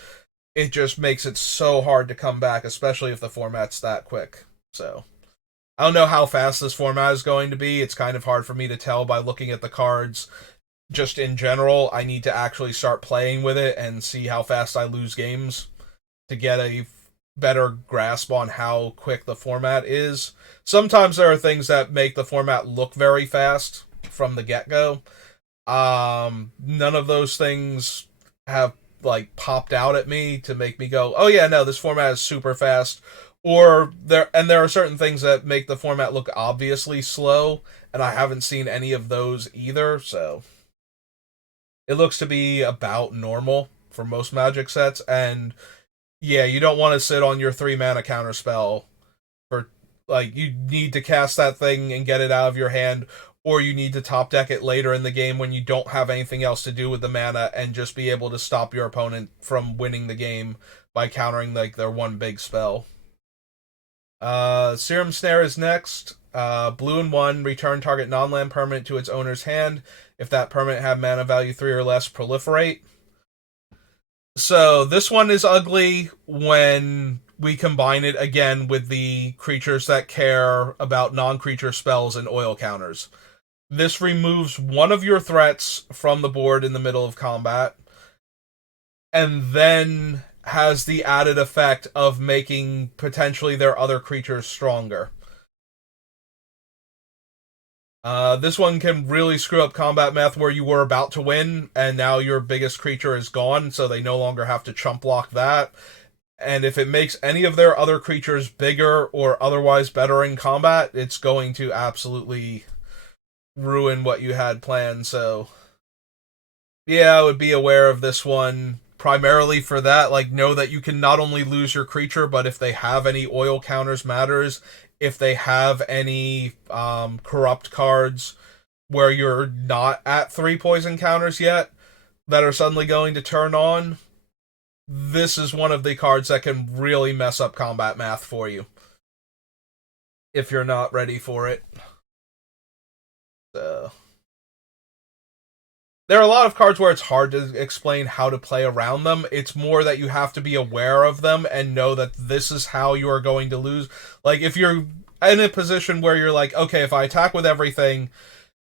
it just makes it so hard to come back, especially if the format's that quick. So, I don't know how fast this format is going to be. It's kind of hard for me to tell by looking at the cards. Just in general, I need to actually start playing with it and see how fast I lose games to get a better grasp on how quick the format is. Sometimes there are things that make the format look very fast from the get-go. None of those things have like popped out at me to make me go, oh yeah, no, this format is super fast. Or there are certain things that make the format look obviously slow, and I haven't seen any of those either, so it looks to be about normal for most Magic sets. And yeah, you don't want to sit on your 3 mana counterspell for, like, you need to cast that thing and get it out of your hand, or you need to top deck it later in the game when you don't have anything else to do with the mana and just be able to stop your opponent from winning the game by countering like their one big spell. Serum Snare is next. Blue and 1, return target non-land permanent to its owner's hand. If that permanent had mana value 3 or less, proliferate. So this one is ugly when we combine it again with the creatures that care about non-creature spells and oil counters. This removes one of your threats from the board in the middle of combat, and then has the added effect of making potentially their other creatures stronger. This one can really screw up combat math where you were about to win, and now your biggest creature is gone, so they no longer have to chump block that. And if it makes any of their other creatures bigger or otherwise better in combat, it's going to absolutely ruin what you had planned. So, yeah, I would be aware of this one primarily for that. Like, know that you can not only lose your creature, but if they have any oil counters matters. If they have any corrupt cards where you're not at 3 poison counters yet that are suddenly going to turn on, this is one of the cards that can really mess up combat math for you if you're not ready for it. So there are a lot of cards where it's hard to explain how to play around them. It's more that you have to be aware of them and know that this is how you are going to lose. Like, if you're in a position where you're like, okay, if I attack with everything,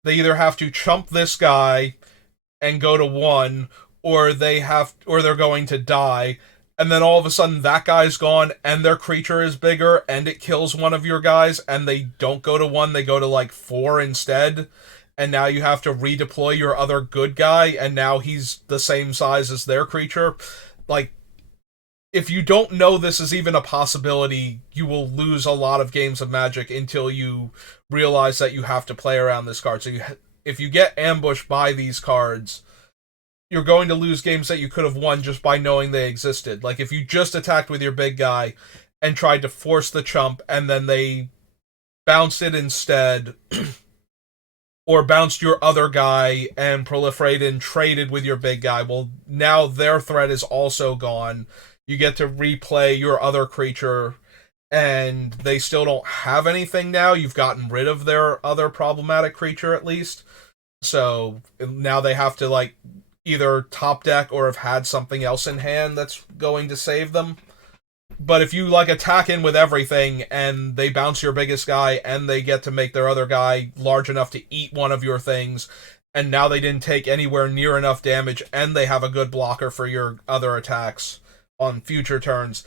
they either have to chump this guy and go to 1, or they're going to die, and then all of a sudden that guy's gone and their creature is bigger and it kills one of your guys, and they don't go to 1, they go to like 4 instead. And now you have to redeploy your other good guy, and now he's the same size as their creature. Like, if you don't know this is even a possibility, you will lose a lot of games of Magic until you realize that you have to play around this card. So if you get ambushed by these cards, you're going to lose games that you could have won just by knowing they existed. Like, if you just attacked with your big guy and tried to force the chump, and then they bounced it instead... or bounced your other guy and proliferated and traded with your big guy, well, now their threat is also gone. You get to replay your other creature, and they still don't have anything now. You've gotten rid of their other problematic creature, at least. So now they have to, like, either top deck or have had something else in hand that's going to save them. But if you, like, attack in with everything and they bounce your biggest guy and they get to make their other guy large enough to eat one of your things, and now they didn't take anywhere near enough damage and they have a good blocker for your other attacks on future turns,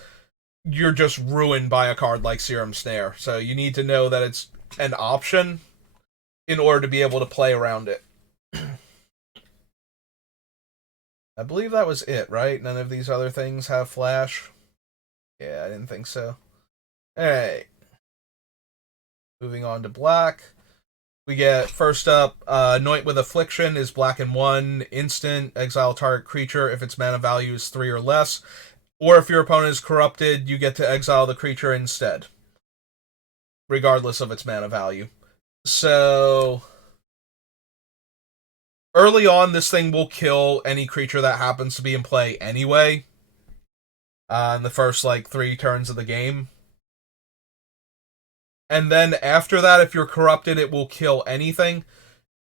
you're just ruined by a card like Serum Snare. So you need to know that it's an option in order to be able to play around it. I believe that was it, right? None of these other things have flash. Yeah, I didn't think so. Alright. Moving on to black. We get, first up, Anoint with Affliction is black and 1, instant, exile target creature if its mana value is 3 or less. Or if your opponent is corrupted, you get to exile the creature instead, regardless of its mana value. So, early on, this thing will kill any creature that happens to be in play anyway. In the first, 3 turns of the game. And then after that, if you're corrupted, it will kill anything.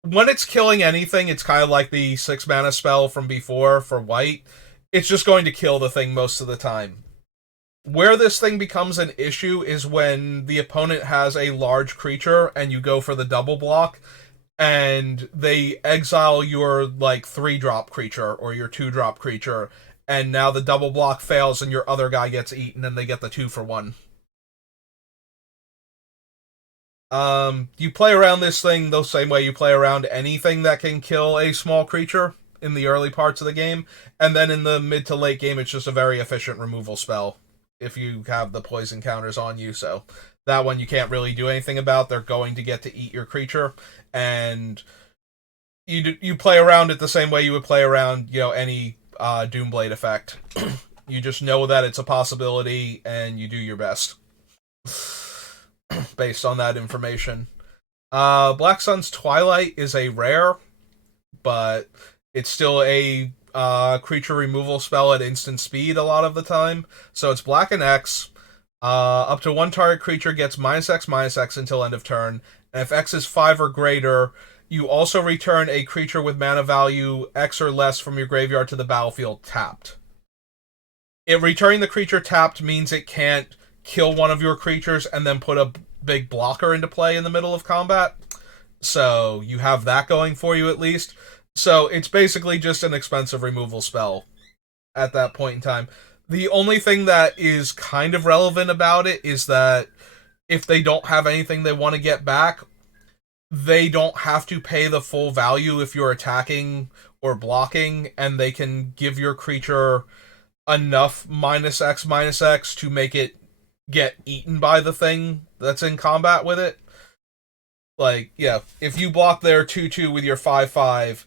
When it's killing anything, it's kind of like the 6 mana spell from before for white. It's just going to kill the thing most of the time. Where this thing becomes an issue is when the opponent has a large creature and you go for the double block, and they exile your 3-drop creature or your 2-drop creature, and now the double block fails and your other guy gets eaten and they get the 2-for-1. You play around this thing the same way you play around anything that can kill a small creature in the early parts of the game, and then in the mid to late game it's just a very efficient removal spell if you have the poison counters on you. So that one you can't really do anything about. They're going to get to eat your creature, and you play around it the same way you would play around, any Doomblade effect. You just know that it's a possibility and you do your best based on that information. Black Sun's Twilight is a rare, but it's still a creature removal spell at instant speed a lot of the time. So it's black and X. Up to one target creature gets -X/-X until end of turn. And if X is 5 or greater, you also return a creature with mana value X or less from your graveyard to the battlefield tapped. Returning the creature tapped means it can't kill one of your creatures and then put a big blocker into play in the middle of combat. So you have that going for you at least. So it's basically just an expensive removal spell at that point in time. The only thing that is kind of relevant about it is that if they don't have anything they want to get back, they don't have to pay the full value if you're attacking or blocking, and they can give your creature enough -X/-X to make it get eaten by the thing that's in combat with it. Like, yeah, if you block their 2/2 with your 5/5,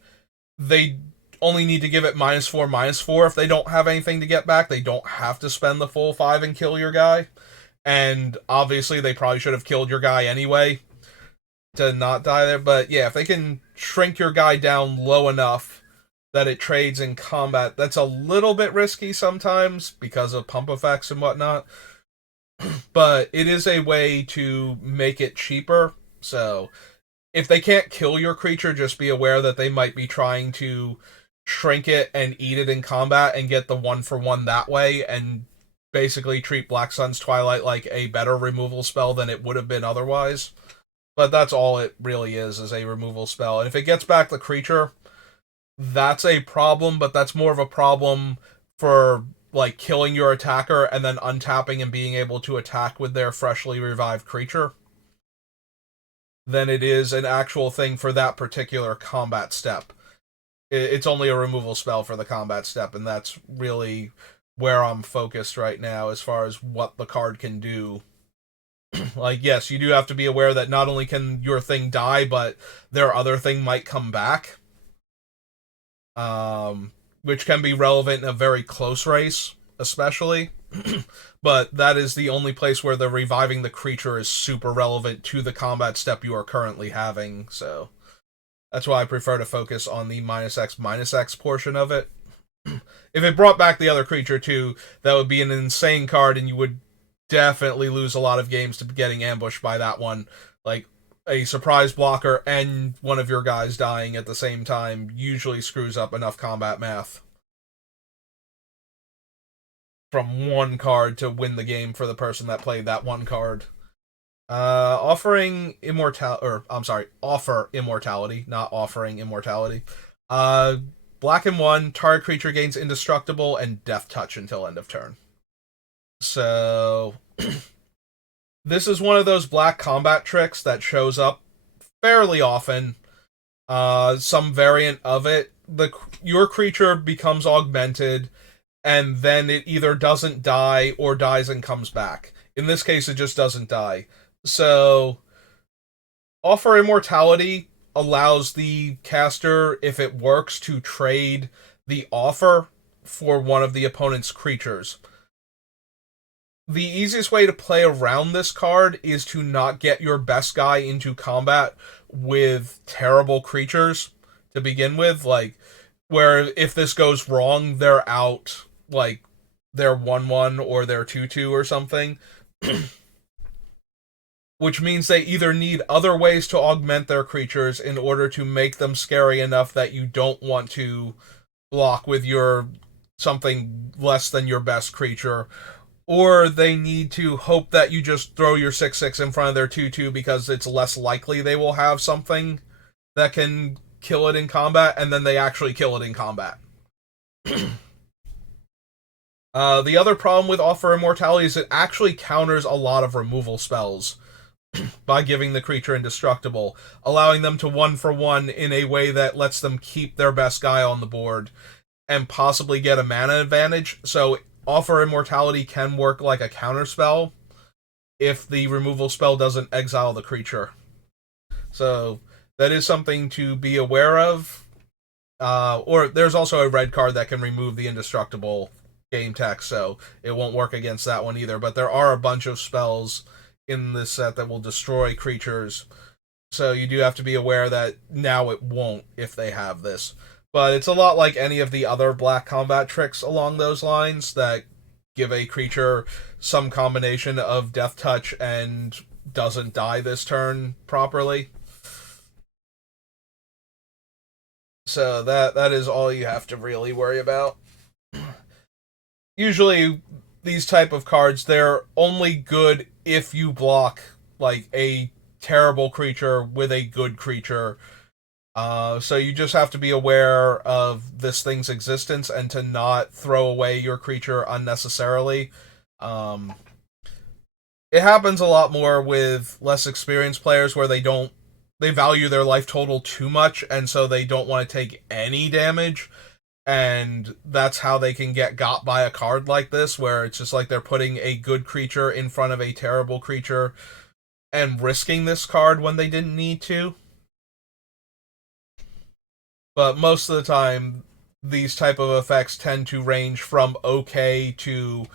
they only need to give it -4/-4. If they don't have anything to get back, they don't have to spend the full 5 and kill your guy. And obviously, they probably should have killed your guy anyway to not die there. But yeah, if they can shrink your guy down low enough that it trades in combat, that's a little bit risky sometimes because of pump effects and whatnot. But it is a way to make it cheaper. So if they can't kill your creature, just be aware that they might be trying to shrink it and eat it in combat and get the 1-for-1 that way, and basically treat Black Sun's Twilight like a better removal spell than it would have been otherwise. But that's all it really is a removal spell. And if it gets back the creature, that's a problem, but that's more of a problem for like killing your attacker and then untapping and being able to attack with their freshly revived creature than it is an actual thing for that particular combat step. It's only a removal spell for the combat step, and that's really where I'm focused right now as far as what the card can do. Like, yes, you do have to be aware that not only can your thing die, but their other thing might come back. Which can be relevant in a very close race, especially. But that is the only place where the reviving the creature is super relevant to the combat step you are currently having, so that's why I prefer to focus on the -X/-X portion of it. If it brought back the other creature too, that would be an insane card, and you would definitely lose a lot of games to getting ambushed by that one. Like, a surprise blocker and one of your guys dying at the same time usually screws up enough combat math from one card to win the game for the person that played that one card. Offer immortality, not offering immortality. Black and 1, target creature gains indestructible and death touch until end of turn. So this is one of those black combat tricks that shows up fairly often. Some variant of it. Your creature becomes augmented, and then it either doesn't die or dies and comes back. In this case, it just doesn't die. So, offer immortality allows the caster, if it works, to trade the offer for one of the opponent's creatures. The easiest way to play around this card is to not get your best guy into combat with terrible creatures to begin with, like, where if this goes wrong, they're out, like, they're 1/1 or they're 2/2 or something. Which means they either need other ways to augment their creatures in order to make them scary enough that you don't want to block with your something less than your best creature, or they need to hope that you just throw your 6/6 in front of their 2/2 because it's less likely they will have something that can kill it in combat, and then they actually kill it in combat. The other problem with Offer Immortality is it actually counters a lot of removal spells by giving the creature indestructible, allowing them to 1-for-1 in a way that lets them keep their best guy on the board and possibly get a mana advantage. So Offer Immortality can work like a counterspell if the removal spell doesn't exile the creature. So that is something to be aware of. Or there's also a red card that can remove the indestructible game text, so it won't work against that one either. But there are a bunch of spells in this set that will destroy creatures So you do have to be aware that now it won't if they have this. But it's a lot like any of the other black combat tricks along those lines that give a creature some combination of death touch and doesn't die this turn properly. So that is all you have to really worry about. Usually these type of cards, they're only good if you block like a terrible creature with a good creature. So you just have to be aware of this thing's existence and to not throw away your creature unnecessarily. Um, it happens a lot more with less experienced players where they value their life total too much, and so they don't want to take any damage, and that's how they can get got by a card like this, where it's just like they're putting a good creature in front of a terrible creature and risking this card when they didn't need to. But most of the time, these type of effects tend to range from okay to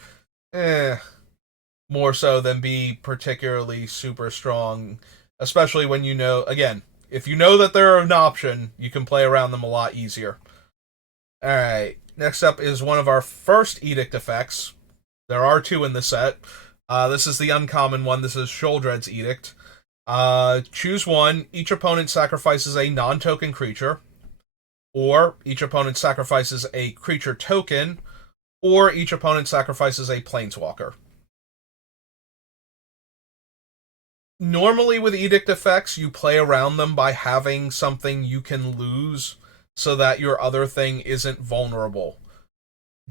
more so than be particularly super strong, especially when you know, again, if you know that they're an option, you can play around them a lot easier. Alright, next up is one of our first Edict effects. There are two in the set. This is the uncommon one. This is Sholdred's Edict. Choose one. Each opponent sacrifices a non-token creature, or each opponent sacrifices a creature token, or each opponent sacrifices a planeswalker. Normally with Edict effects, you play around them by having something you can lose so that your other thing isn't vulnerable.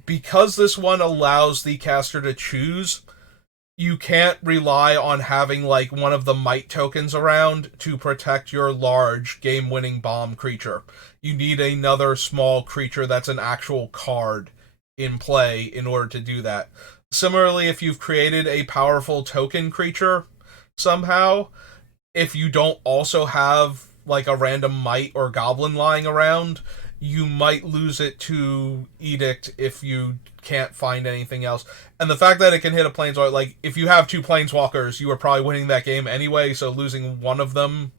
Because this one allows the caster to choose, you can't rely on having like one of the might tokens around to protect your large game-winning bomb creature. You need another small creature that's an actual card in play in order to do that. Similarly, if you've created a powerful token creature somehow, if you don't also have like a random might or goblin lying around, you might lose it to Edict if you can't find anything else. And the fact that it can hit a planeswalker, like if you have two planeswalkers, you are probably winning that game anyway, so losing one of them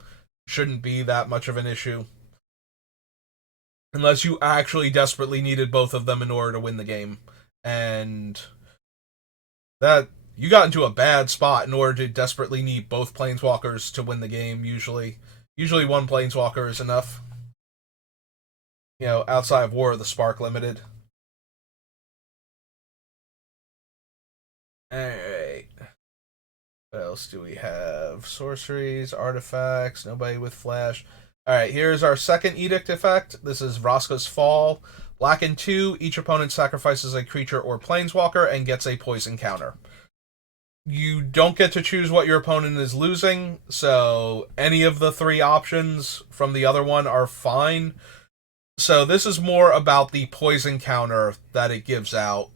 shouldn't be that much of an issue. Unless you actually desperately needed both of them in order to win the game. And that you got into a bad spot in order to desperately need both planeswalkers to win the game usually. Usually one planeswalker is enough. You know, outside of War of the Spark Limited. Alright. What else do we have? Sorceries, artifacts, nobody with flash. Alright, here's our second Edict effect. This is Vraska's Fall. Black and 2, each opponent sacrifices a creature or planeswalker and gets a poison counter. You don't get to choose what your opponent is losing, so any of the three options from the other one are fine. So this is more about the poison counter that it gives out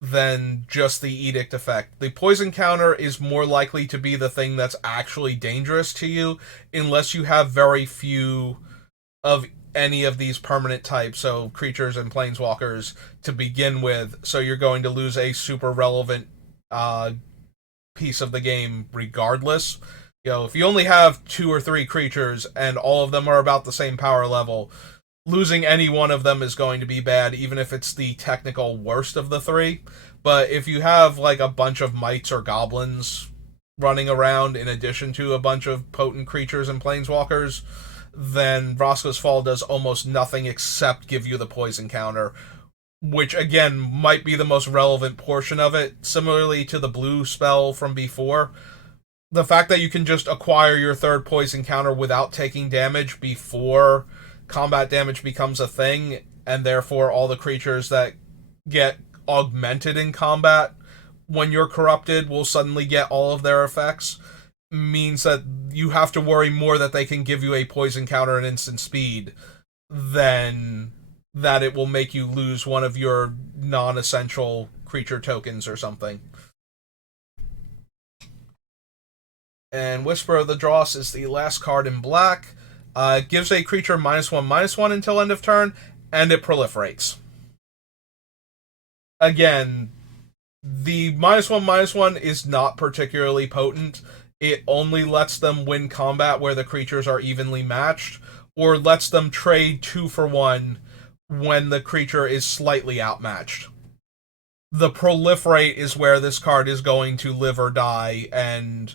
than just the Edict effect. The poison counter is more likely to be the thing that's actually dangerous to you unless you have very few of any of these permanent types, so creatures and planeswalkers to begin with, so you're going to lose a super relevant piece of the game regardless. You know, if you only have 2 or 3 creatures and all of them are about the same power level, losing any one of them is going to be bad, even if it's the technical worst of the 3. But if you have like a bunch of mites or goblins running around in addition to a bunch of potent creatures and planeswalkers, then Vraska's Fall does almost nothing except give you the poison counter, which again might be the most relevant portion of it. Similarly to the blue spell from before, the fact that you can just acquire your third poison counter without taking damage before combat damage becomes a thing, and therefore all the creatures that get augmented in combat when you're corrupted will suddenly get all of their effects, means that you have to worry more that they can give you a poison counter and instant speed than that it will make you lose one of your non-essential creature tokens or something. And Whisper of the Dross is the last card in black. It gives a creature -1/-1 until end of turn, and it proliferates. Again, the -1/-1 is not particularly potent. It only lets them win combat where the creatures are evenly matched, or lets them trade 2-for-1 when the creature is slightly outmatched. The Proliferate is where this card is going to live or die, and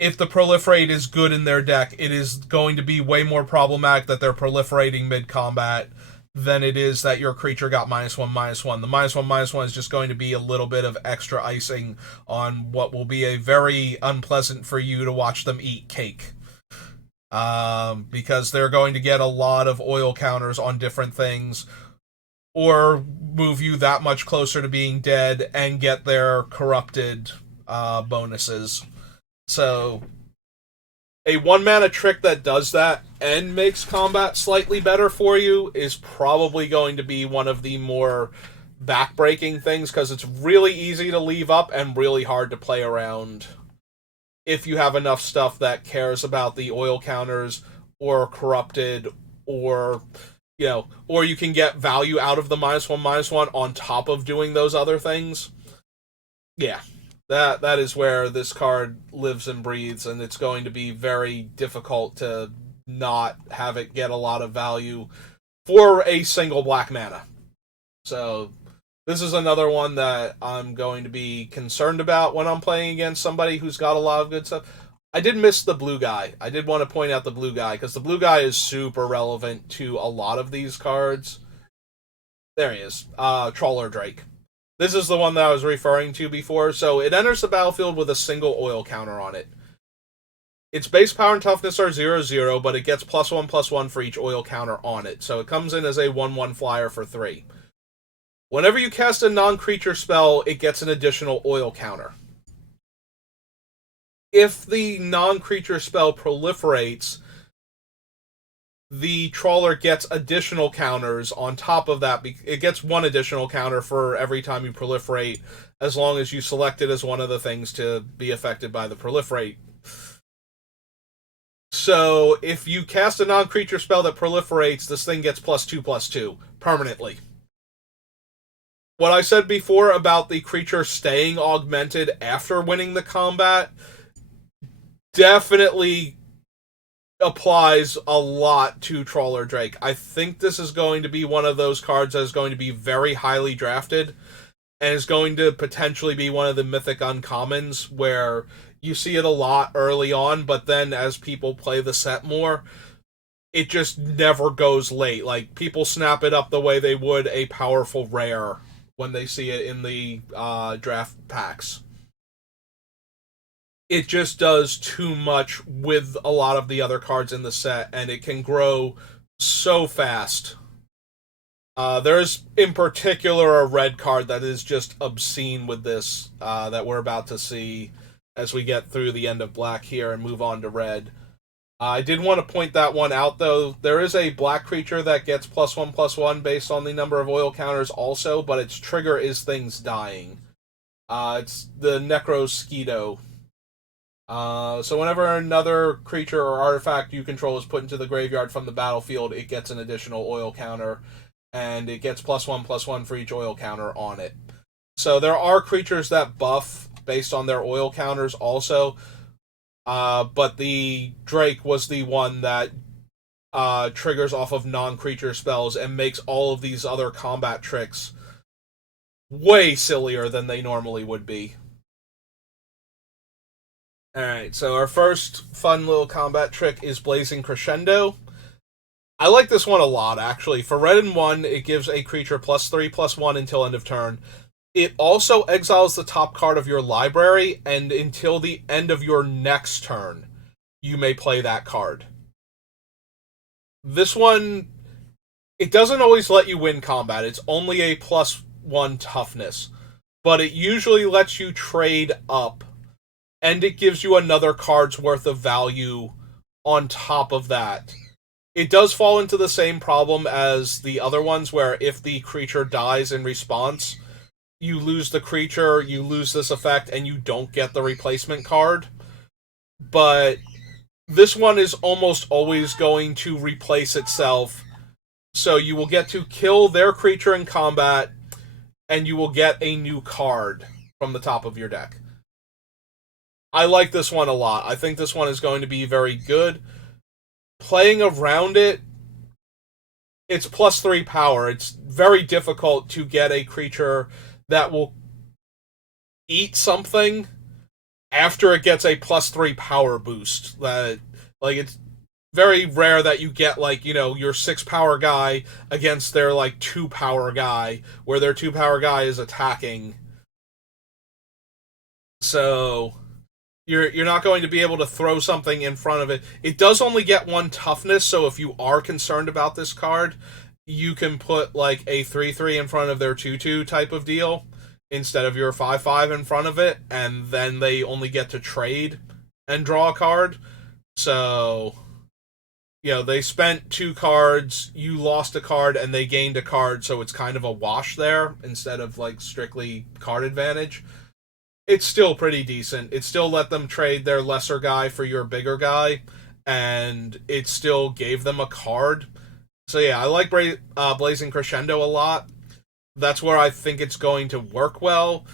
if the Proliferate is good in their deck, it is going to be way more problematic that they're proliferating mid-combat than it is that your creature got -1/-1. The -1/-1 is just going to be a little bit of extra icing on what will be a very unpleasant for you to watch them eat cake. Because they're going to get a lot of oil counters on different things, or move you that much closer to being dead and get their corrupted bonuses. So, a 1-mana trick that does that and makes combat slightly better for you is probably going to be one of the more backbreaking things, because it's really easy to leave up and really hard to play around if you have enough stuff that cares about the oil counters or corrupted, or or you can get value out of the -1/-1 on top of doing those other things. Yeah. That is where this card lives and breathes, and it's going to be very difficult to not have it get a lot of value for a single black mana. So, this is another one that I'm going to be concerned about when I'm playing against somebody who's got a lot of good stuff. I did miss the blue guy. I did want to point out the blue guy, because the blue guy is super relevant to a lot of these cards. There he is. Trawler Drake. This is the one that I was referring to before. So it enters the battlefield with a single oil counter on it. Its base power and toughness are 0/0, but it gets +1/+1 for each oil counter on it. So it comes in as a 1/1 flyer for 3. Whenever you cast a non-creature spell, it gets an additional oil counter. If the non-creature spell proliferates, the Trawler gets additional counters on top of that. It gets 1 additional counter for every time you proliferate, as long as you select it as one of the things to be affected by the proliferate. So, if you cast a non-creature spell that proliferates, this thing gets +2/+2 permanently. What I said before about the creature staying augmented after winning the combat definitely applies a lot to Trawler Drake. I think this is going to be one of those cards that is going to be very highly drafted, and is going to potentially be one of the mythic uncommons where you see it a lot early on, but then as people play the set more, it just never goes late. Like, people snap it up the way they would a powerful rare when they see it in the draft packs. It just does too much with a lot of the other cards in the set, and it can grow so fast. There's, in particular, a red card that is just obscene with this, that we're about to see as we get through the end of black here and move on to red. I did want to point that one out, though. There is a black creature that gets +1/+1 based on the number of oil counters also, but its trigger is things dying. It's the Necrosquito. So whenever another creature or artifact you control is put into the graveyard from the battlefield, it gets an additional oil counter, and it gets +1/+1 for each oil counter on it. So there are creatures that buff based on their oil counters also, but the Drake was the one that triggers off of non-creature spells and makes all of these other combat tricks way sillier than they normally would be. Alright, so our first fun little combat trick is Blazing Crescendo. I like this one a lot, actually. For red and 1, it gives a creature +3/+1 until end of turn. It also exiles the top card of your library, and until the end of your next turn, you may play that card. This one, it doesn't always let you win combat. It's only a +1 toughness. But it usually lets you trade up, and it gives you another card's worth of value on top of that. It does fall into the same problem as the other ones, where if the creature dies in response, you lose the creature, you lose this effect, and you don't get the replacement card. But this one is almost always going to replace itself, so you will get to kill their creature in combat, and you will get a new card from the top of your deck. I like this one a lot. I think this one is going to be very good. Playing around it, it's +3 power. It's very difficult to get a creature that will eat something after it gets a +3 power boost. Like, it's very rare that you get, like, your 6 power guy against their, like, 2 power guy, where their 2 power guy is attacking. So you're not going to be able to throw something in front of it. It does only get 1 toughness, so if you are concerned about this card, you can put, like, a 3/3 in front of their 2/2 type of deal instead of your 5/5 in front of it, and then they only get to trade and draw a card. So, they spent 2 cards, you lost a card, and they gained a card, so it's kind of a wash there instead of, like, strictly card advantage. It's still pretty decent. It still let them trade their lesser guy for your bigger guy, and it still gave them a card. So yeah, I like Blazing Crescendo a lot. That's where I think it's going to work well.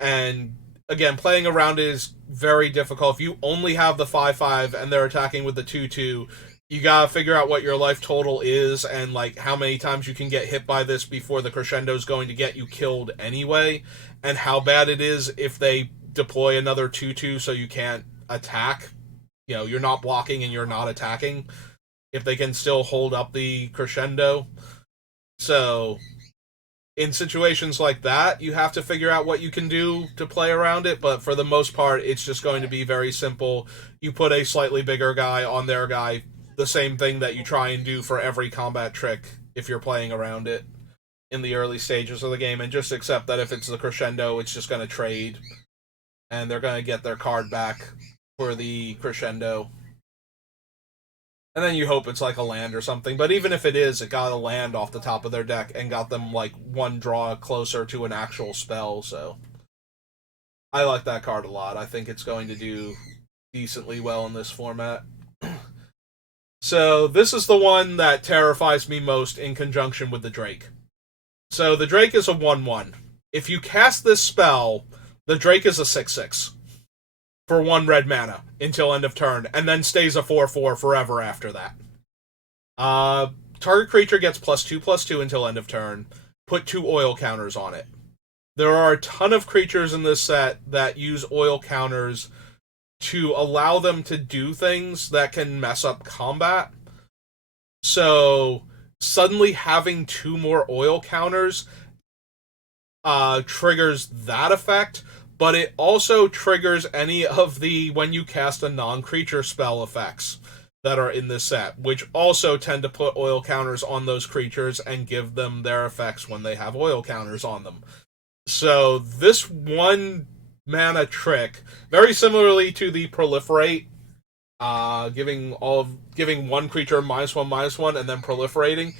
And again, playing around it is very difficult. If you only have the 5/5 and they're attacking with the 2/2, you gotta figure out what your life total is and, like, how many times you can get hit by this before the crescendo's going to get you killed anyway, and how bad it is if they deploy another 2/2 so you can't attack. You're not blocking and you're not attacking, if they can still hold up the crescendo. So in situations like that, you have to figure out what you can do to play around it, but for the most part, it's just going to be very simple. You put a slightly bigger guy on their guy, the same thing that you try and do for every combat trick if you're playing around it in the early stages of the game, and just accept that if it's the crescendo, it's just going to trade, and they're going to get their card back for the crescendo. And then you hope it's like a land or something, but even if it is, it got a land off the top of their deck and got them, like, 1 draw closer to an actual spell, so I like that card a lot. I think it's going to do decently well in this format. So this is the one that terrifies me most in conjunction with the Drake. So the Drake is a 1/1. If you cast this spell, the Drake is a 6/6 for 1 red mana until end of turn, and then stays a 4/4 forever after that. Target creature gets +2/+2 until end of turn. Put 2 oil counters on it. There are a ton of creatures in this set that use oil counters to allow them to do things that can mess up combat. So suddenly having 2 more oil counters triggers that effect, but it also triggers any of the when you cast a non-creature spell effects that are in this set, which also tend to put oil counters on those creatures and give them their effects when they have oil counters on them. So this 1 mana trick, very similarly to the Proliferate, giving 1 creature -1/-1 and then proliferating.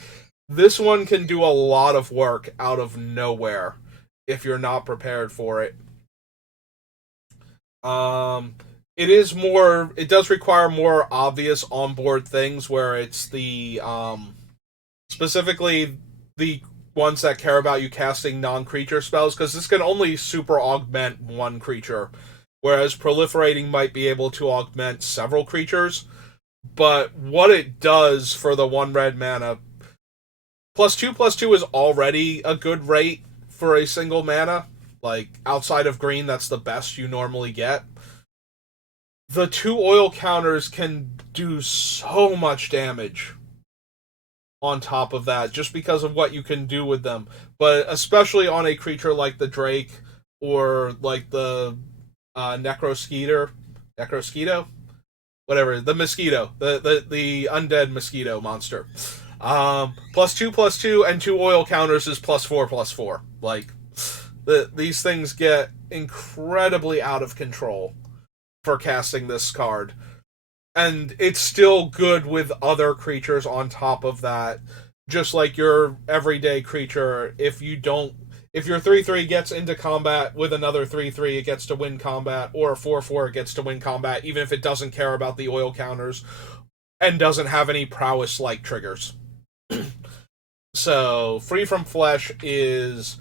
This one can do a lot of work out of nowhere if you're not prepared for it. It does require more obvious onboard things where it's the specifically the ones that care about you casting non-creature spells, because this can only super augment 1 creature, whereas proliferating might be able to augment several creatures. But what it does for the 1 red mana, +2/+2 is already a good rate for a single mana. Like, outside of green, that's the best you normally get. The 2 oil counters can do so much damage on top of that, just because of what you can do with them. But especially on a creature like the Drake, or like the Necrosquito? Whatever, the mosquito. The undead mosquito monster. +2/+2 and 2 oil counters is +4/+4. Like, these things get incredibly out of control for casting this card. And it's still good with other creatures on top of that. Just like your everyday creature, if your 3/3 gets into combat with another 3/3, it gets to win combat, or a 4/4, it gets to win combat, even if it doesn't care about the oil counters and doesn't have any prowess-like triggers. So, Free from Flesh is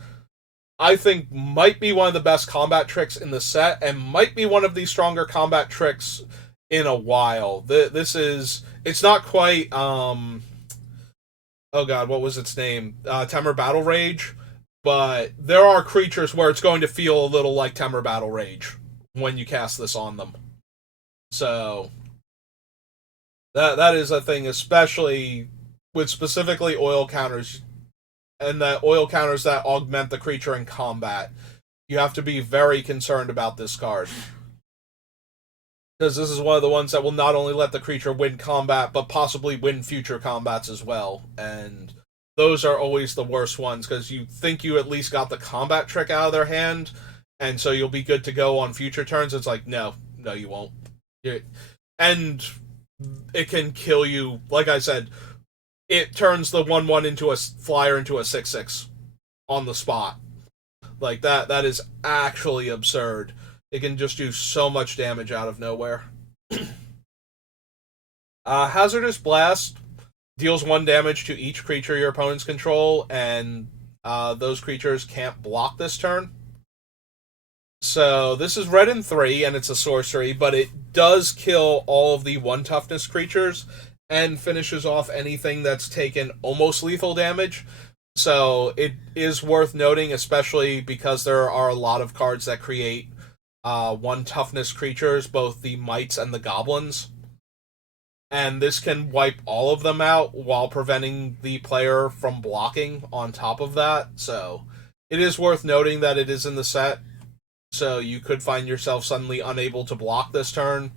I think might be one of the best combat tricks in the set, and might be one of the stronger combat tricks in a while. This is, it's not quite, oh god, what was its name? Temur Battle Rage, but there are creatures where it's going to feel a little like Temur Battle Rage when you cast this on them. So that is a thing, especially with specifically oil counters, and that oil counters that augment the creature in combat. You have to be very concerned about this card, because this is one of the ones that will not only let the creature win combat, but possibly win future combats as well. And those are always the worst ones, because you think you at least got the combat trick out of their hand, and so you'll be good to go on future turns. It's like, no, you won't. And it can kill you. Like I said, it turns the 1/1 into a flyer into a 6/6 on the spot. Like, that is actually absurd. It can just do so much damage out of nowhere. Hazardous Blast deals 1 damage to each creature your opponents control, and those creatures can't block this turn. So this is red and 3, and it's a sorcery, but it does kill all of the 1 toughness creatures, and finishes off anything that's taken almost lethal damage. So it is worth noting, especially because there are a lot of cards that create 1 toughness creatures, both the mites and the goblins. And this can wipe all of them out while preventing the player from blocking on top of that. So it is worth noting that it is in the set. So you could find yourself suddenly unable to block this turn,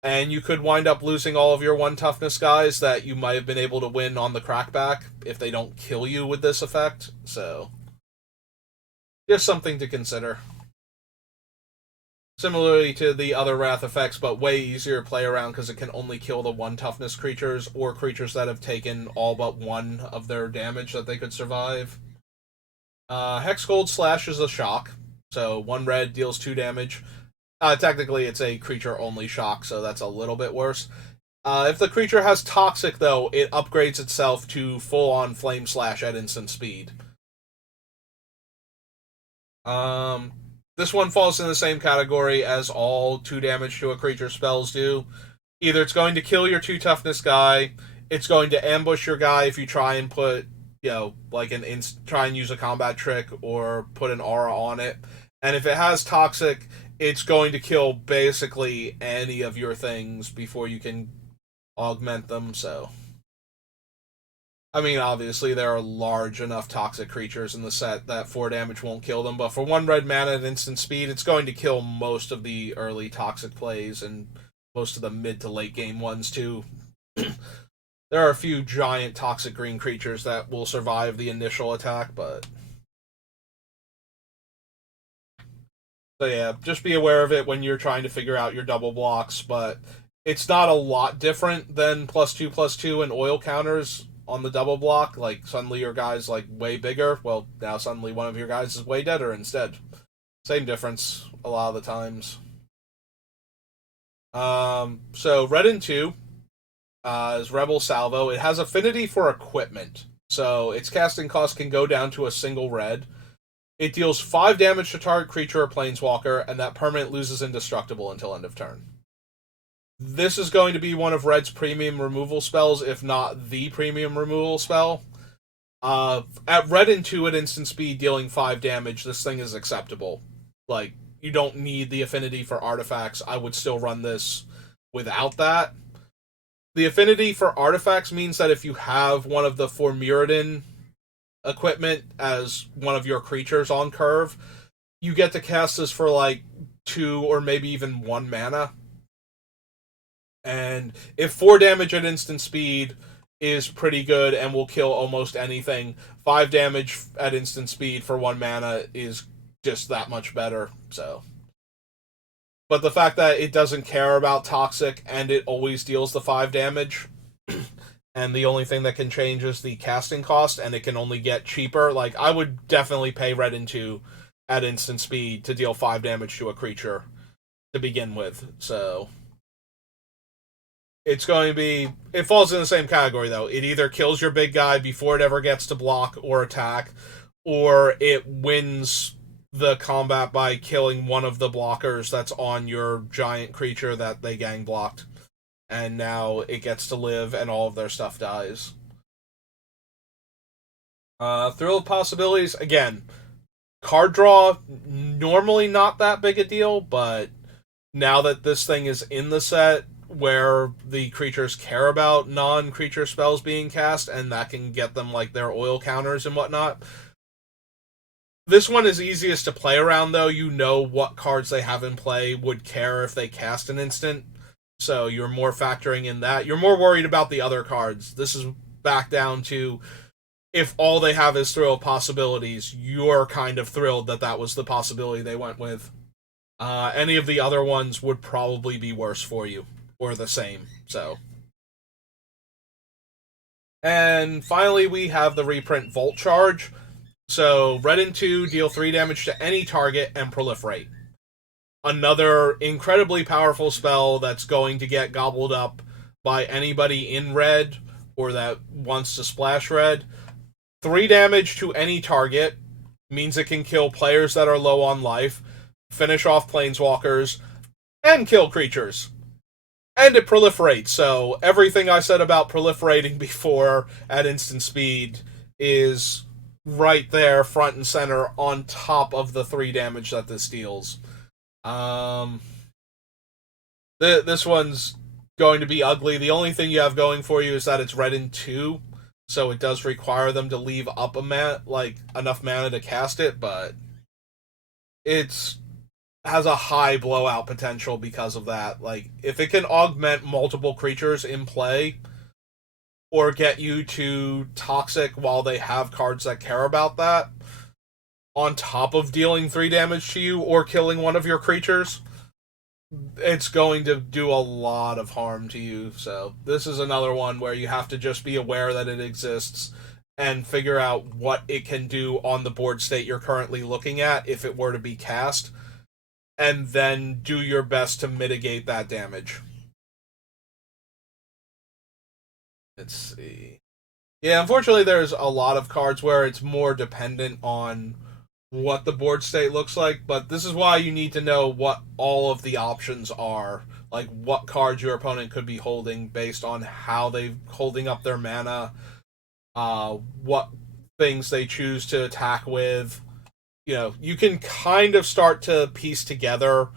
and you could wind up losing all of your 1 toughness guys that you might have been able to win on the crackback if they don't kill you with this effect. So just something to consider. Similarly to the other Wrath effects, but way easier to play around because it can only kill the 1 toughness creatures, or creatures that have taken all but 1 of their damage that they could survive. Hexgold Slash is a shock. So 1 red deals 2 damage. Technically, it's a creature-only shock, so that's a little bit worse. If the creature has Toxic, though, it upgrades itself to full-on Flame Slash at instant speed. This one falls in the same category as all 2 damage to a creature spells do. Either it's going to kill your 2 toughness guy, it's going to ambush your guy if you try and put, like try and use a combat trick or put an aura on it. And if it has Toxic, it's going to kill basically any of your things before you can augment them, so. I mean, obviously, there are large enough toxic creatures in the set that 4 damage won't kill them, but for 1 red mana at instant speed, it's going to kill most of the early toxic plays and most of the mid to late game ones, too. There are a few giant toxic green creatures that will survive the initial attack, but. So yeah, just be aware of it when you're trying to figure out your double blocks, but it's not a lot different than +2/+2 and oil counters on the double block. Like, suddenly your guy's, like, way bigger. Well, now suddenly one of your guys is way deader instead. Same difference a lot of the times. So red and 2 is Rebel Salvo. It has affinity for equipment, so its casting cost can go down to a single red. It deals 5 damage to target creature or planeswalker, and that permanent loses indestructible until end of turn. This is going to be one of Red's premium removal spells, if not the premium removal spell. At red and 2 at instant speed, dealing 5 damage, this thing is acceptable. Like, you don't need the affinity for artifacts. I would still run this without that. The affinity for artifacts means that if you have one of the 4 Mirrodin equipment as one of your creatures on curve, you get to cast this for like 2 or maybe even 1 mana. And if 4 damage at instant speed is pretty good and will kill almost anything, 5 damage at instant speed for 1 mana is just that much better. So, but the fact that it doesn't care about toxic and it always deals the 5 damage, and the only thing that can change is the casting cost, and it can only get cheaper. Like, I would definitely pay red and 2 at instant speed to deal 5 damage to a creature to begin with. So it's going to be, it falls in the same category though. It either kills your big guy before it ever gets to block or attack, or it wins the combat by killing one of the blockers that's on your giant creature that they gang blocked, and now it gets to live and all of their stuff dies. Thrill of Possibilities, again, card draw, normally not that big a deal, but now that this thing is in the set where the creatures care about non-creature spells being cast, and that can get them like their oil counters and whatnot. This one is easiest to play around, though. You know what cards they have in play would care if they cast an instant, so you're more factoring in that. You're more worried about the other cards. This is back down to, if all they have is Thrill of Possibilities, you're kind of thrilled that that was the possibility they went with. Any of the other ones would probably be worse for you, or the same, so. And finally, we have the reprint Volt Charge. So, red and 2, deal 3 damage to any target and proliferate. Another incredibly powerful spell that's going to get gobbled up by anybody in red, or that wants to splash red. 3 damage to any target means it can kill players that are low on life, finish off planeswalkers, and kill creatures. And it proliferates, so everything I said about proliferating before at instant speed is right there, front and center, on top of the 3 damage that this deals. This one's going to be ugly. The only thing you have going for you is that it's red in 2, so it does require them to leave up enough mana to cast it, but it's has a high blowout potential because of that. Like, if it can augment multiple creatures in play, or get you to Toxic while they have cards that care about that, on top of dealing 3 damage to you or killing one of your creatures, it's going to do a lot of harm to you. So this is another one where you have to just be aware that it exists and figure out what it can do on the board state you're currently looking at if it were to be cast, and then do your best to mitigate that damage. Let's see. Yeah, unfortunately there's a lot of cards where it's more dependent on what the board state looks like, but this is why you need to know what all of the options are. Like, what cards your opponent could be holding based on how they're holding up their mana, what things they choose to attack with. You know, you can kind of start to piece together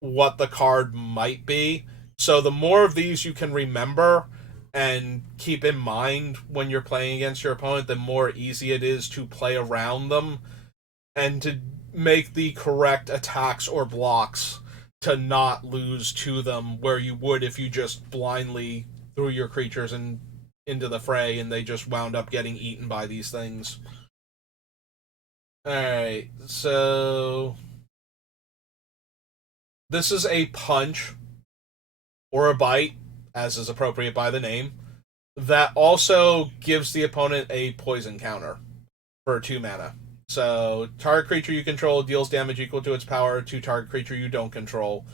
what the card might be. So the more of these you can remember and keep in mind when you're playing against your opponent, the more easy it is to play around them and to make the correct attacks or blocks to not lose to them, where you would if you just blindly threw your creatures into the fray and they just wound up getting eaten by these things. Alright, so this is a punch, or a bite, as is appropriate by the name, that also gives the opponent a poison counter for 2 mana. So, target creature you control deals damage equal to its power to target creature you don't control.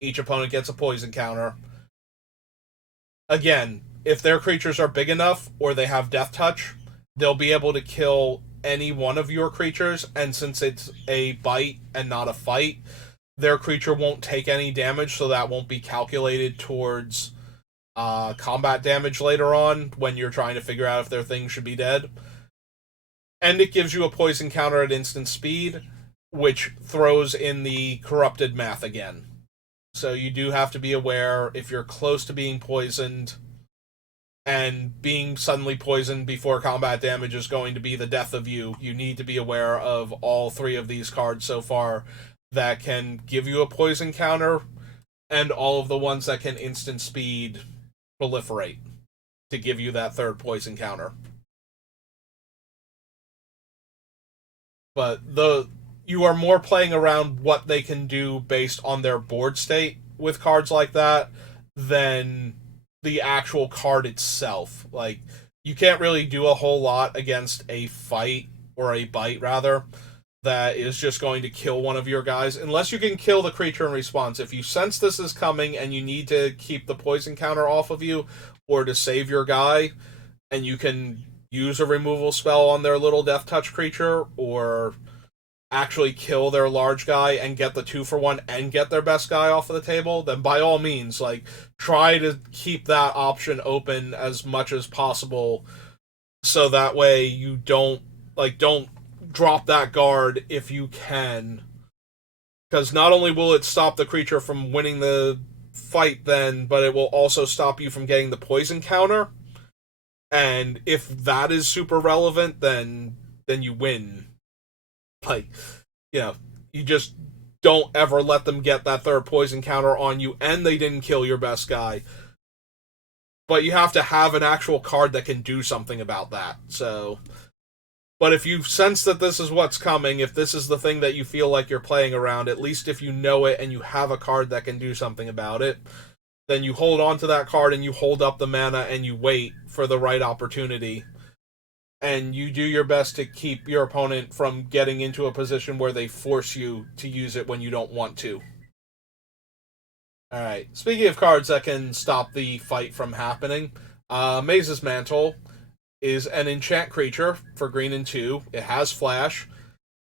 Each opponent gets a poison counter. Again, if their creatures are big enough, or they have death touch, they'll be able to kill any one of your creatures, and since it's a bite and not a fight, their creature won't take any damage, so that won't be calculated towards combat damage later on when you're trying to figure out if their thing should be dead. And it gives you a poison counter at instant speed, which throws in the corrupted math again. So you do have to be aware, if you're close to being poisoned, and being suddenly poisoned before combat damage is going to be the death of you, you need to be aware of all 3 of these cards so far that can give you a poison counter, and all of the ones that can instant speed proliferate to give you that 3rd poison counter. But you are more playing around what they can do based on their board state with cards like that than the actual card itself. Like, you can't really do a whole lot against a fight, or a bite rather, that is just going to kill one of your guys, unless you can kill the creature in response. If you sense this is coming and you need to keep the poison counter off of you, or to save your guy, and you can use a removal spell on their little death touch creature, or actually kill their large guy and get the 2-for-1 and get their best guy off of the table, then by all means, like, try to keep that option open as much as possible, so that way you don't drop that guard if you can. Because not only will it stop the creature from winning the fight then, but it will also stop you from getting the poison counter. And if that is super relevant, then you win. Like, you just don't ever let them get that third poison counter on you, and they didn't kill your best guy. But you have to have an actual card that can do something about that. So, but if you sense that this is what's coming, if this is the thing that you feel like you're playing around, at least if you know it and you have a card that can do something about it, then you hold on to that card and you hold up the mana and you wait for the right opportunity. And you do your best to keep your opponent from getting into a position where they force you to use it when you don't want to. Alright, speaking of cards that can stop the fight from happening, Maze's Mantle is an enchant creature for green and 2. It has flash.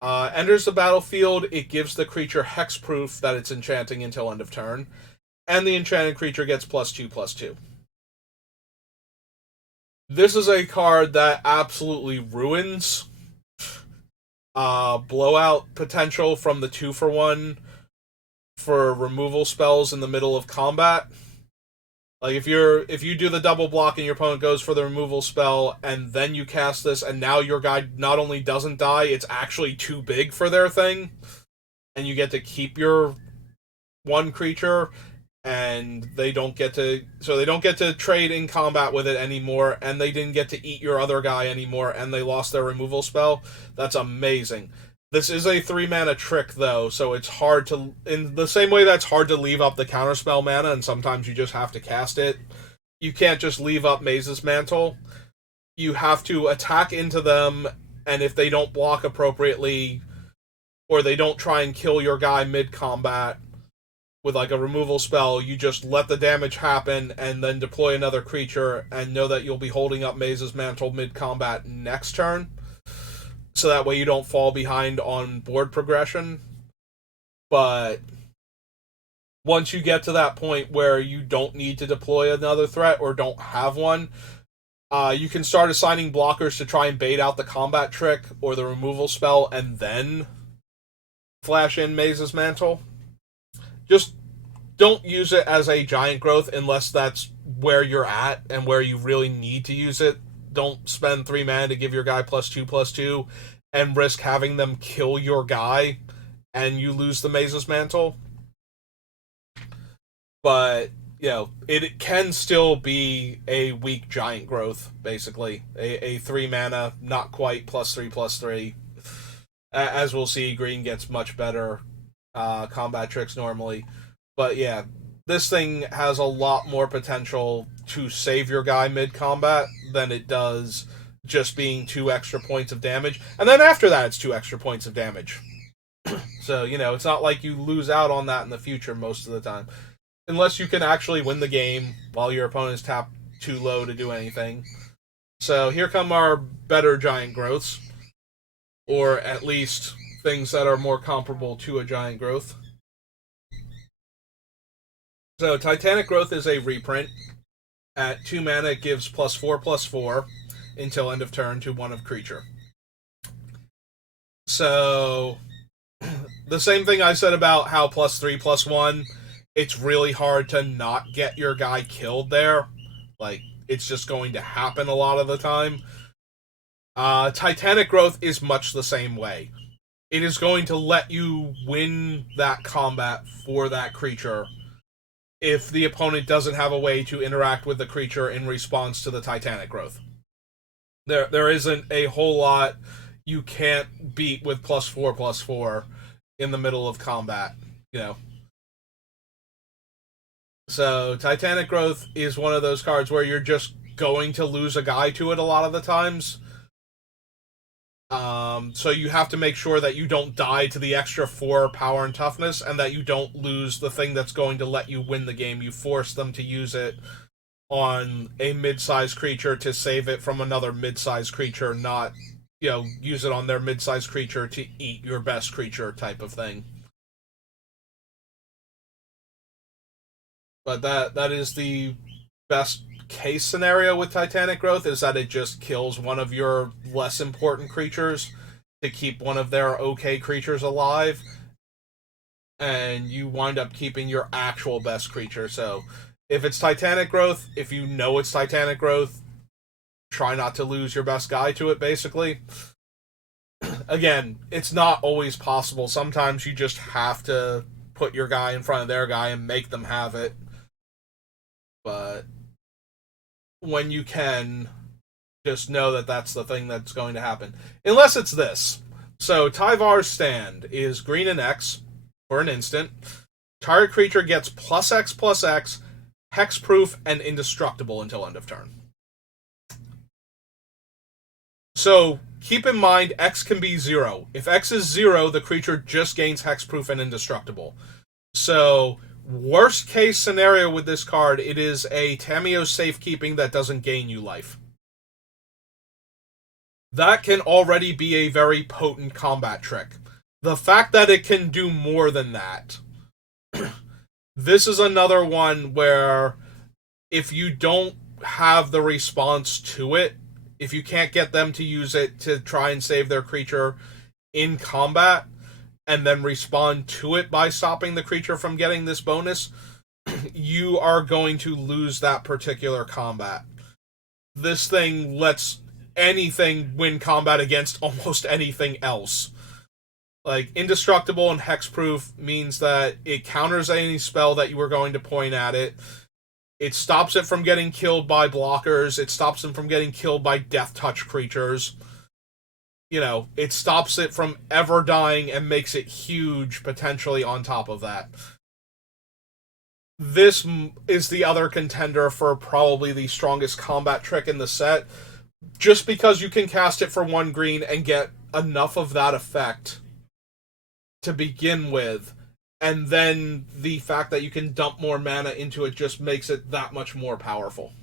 Enters the battlefield, it gives the creature hexproof that it's enchanting until end of turn. And the enchanted creature gets +2/+2. This is a card that absolutely ruins blowout potential from the 2-for-1 for removal spells in the middle of combat. Like, if you do the double block and your opponent goes for the removal spell, and then you cast this, and now your guy not only doesn't die, it's actually too big for their thing, and you get to keep your one creature, and they don't get to trade in combat with it anymore, and they didn't get to eat your other guy anymore, and they lost their removal spell. That's amazing. This is a 3-mana trick, though, so it's hard to... In the same way that's hard to leave up the counterspell mana, and sometimes you just have to cast it, you can't just leave up Maze's Mantle. You have to attack into them, and if they don't block appropriately, or they don't try and kill your guy mid-combat with, like, a removal spell, you just let the damage happen, and then deploy another creature, and know that you'll be holding up Maze's Mantle mid-combat next turn. So that way you don't fall behind on board progression. But once you get to that point where you don't need to deploy another threat or don't have one, you can start assigning blockers to try and bait out the combat trick or the removal spell and then flash in Maze's Mantle. Just don't use it as a giant growth unless that's where you're at and where you really need to use it. Don't spend 3 mana to give your guy +2/+2 and risk having them kill your guy and you lose the Maze's Mantle. But, it can still be a weak giant growth, basically. A 3 mana, not quite +3/+3. As we'll see, green gets much better combat tricks normally. But yeah, this thing has a lot more potential to save your guy mid-combat than it does just being 2 extra points of damage. And then after that, it's 2 extra points of damage. So, it's not like you lose out on that in the future most of the time. Unless you can actually win the game while your opponent's tapped too low to do anything. So here come our better giant growths. Or at least things that are more comparable to a giant growth. So Titanic Growth is a reprint. At 2 mana, it gives +4/+4 until end of turn to 1 of creature. So, the same thing I said about how +3/+1, it's really hard to not get your guy killed there. Like, it's just going to happen a lot of the time. Titanic Growth is much the same way. It is going to let you win that combat for that creature if the opponent doesn't have a way to interact with the creature in response to the Titanic Growth. There isn't a whole lot you can't beat with +4/+4 in the middle of combat, So Titanic Growth is one of those cards where you're just going to lose a guy to it a lot of the times. So you have to make sure that you don't die to the extra 4 power and toughness, and that you don't lose the thing that's going to let you win the game. You force them to use it on a mid-sized creature to save it from another mid-sized creature, not, use it on their mid-sized creature to eat your best creature type of thing. But that is the best case scenario with Titanic Growth, is that it just kills one of your less important creatures to keep one of their okay creatures alive, and you wind up keeping your actual best creature. So if it's Titanic Growth, if you know it's Titanic Growth, try not to lose your best guy to it, basically. Again, it's not always possible. Sometimes you just have to put your guy in front of their guy and make them have it. But when you can, just know that that's the thing that's going to happen. Unless it's this. So Tyvar's Stand is green and X for an instant. Target creature gets +X/+X, hexproof, and indestructible until end of turn. So keep in mind, X can be 0. If X is 0, the creature just gains hexproof and indestructible. So worst case scenario with this card, it is a Tamiyo safekeeping that doesn't gain you life. That can already be a very potent combat trick. The fact that it can do more than that. This is another one where if you don't have the response to it, if you can't get them to use it to try and save their creature in combat, and then respond to it by stopping the creature from getting this bonus, you are going to lose that particular combat. This thing lets anything win combat against almost anything else. Like, indestructible and hexproof means that it counters any spell that you were going to point at it. It stops it from getting killed by blockers. It stops them from getting killed by death touch creatures. It stops it from ever dying and makes it huge potentially on top of that. This is the other contender for probably the strongest combat trick in the set, just because you can cast it for 1 green and get enough of that effect to begin with, and then the fact that you can dump more mana into it just makes it that much more powerful.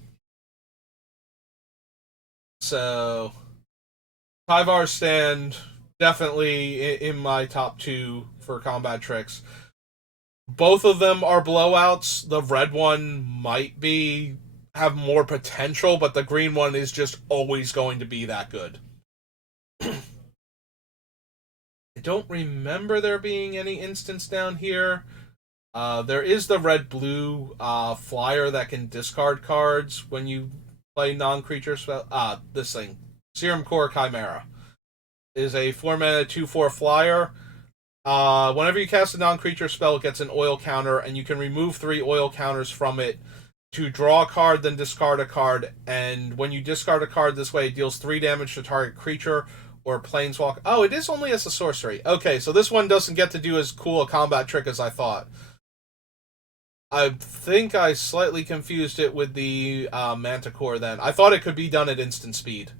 So Tyvar's Stand, definitely in my top 2 for combat tricks. Both of them are blowouts. The red one might have more potential, but the green one is just always going to be that good. I don't remember there being any instance down here. There is the red-blue flyer that can discard cards when you play non-creature spell. This thing. Serum Core Chimera is a 4-mana 2/4 flyer. Whenever you cast a non-creature spell, it gets an oil counter, and you can remove 3 oil counters from it to draw a card, then discard a card. And when you discard a card this way, it deals 3 damage to target creature or planeswalker. Oh, it is only as a sorcery. Okay, so this one doesn't get to do as cool a combat trick as I thought. I think I slightly confused it with the Manticore then. I thought it could be done at instant speed,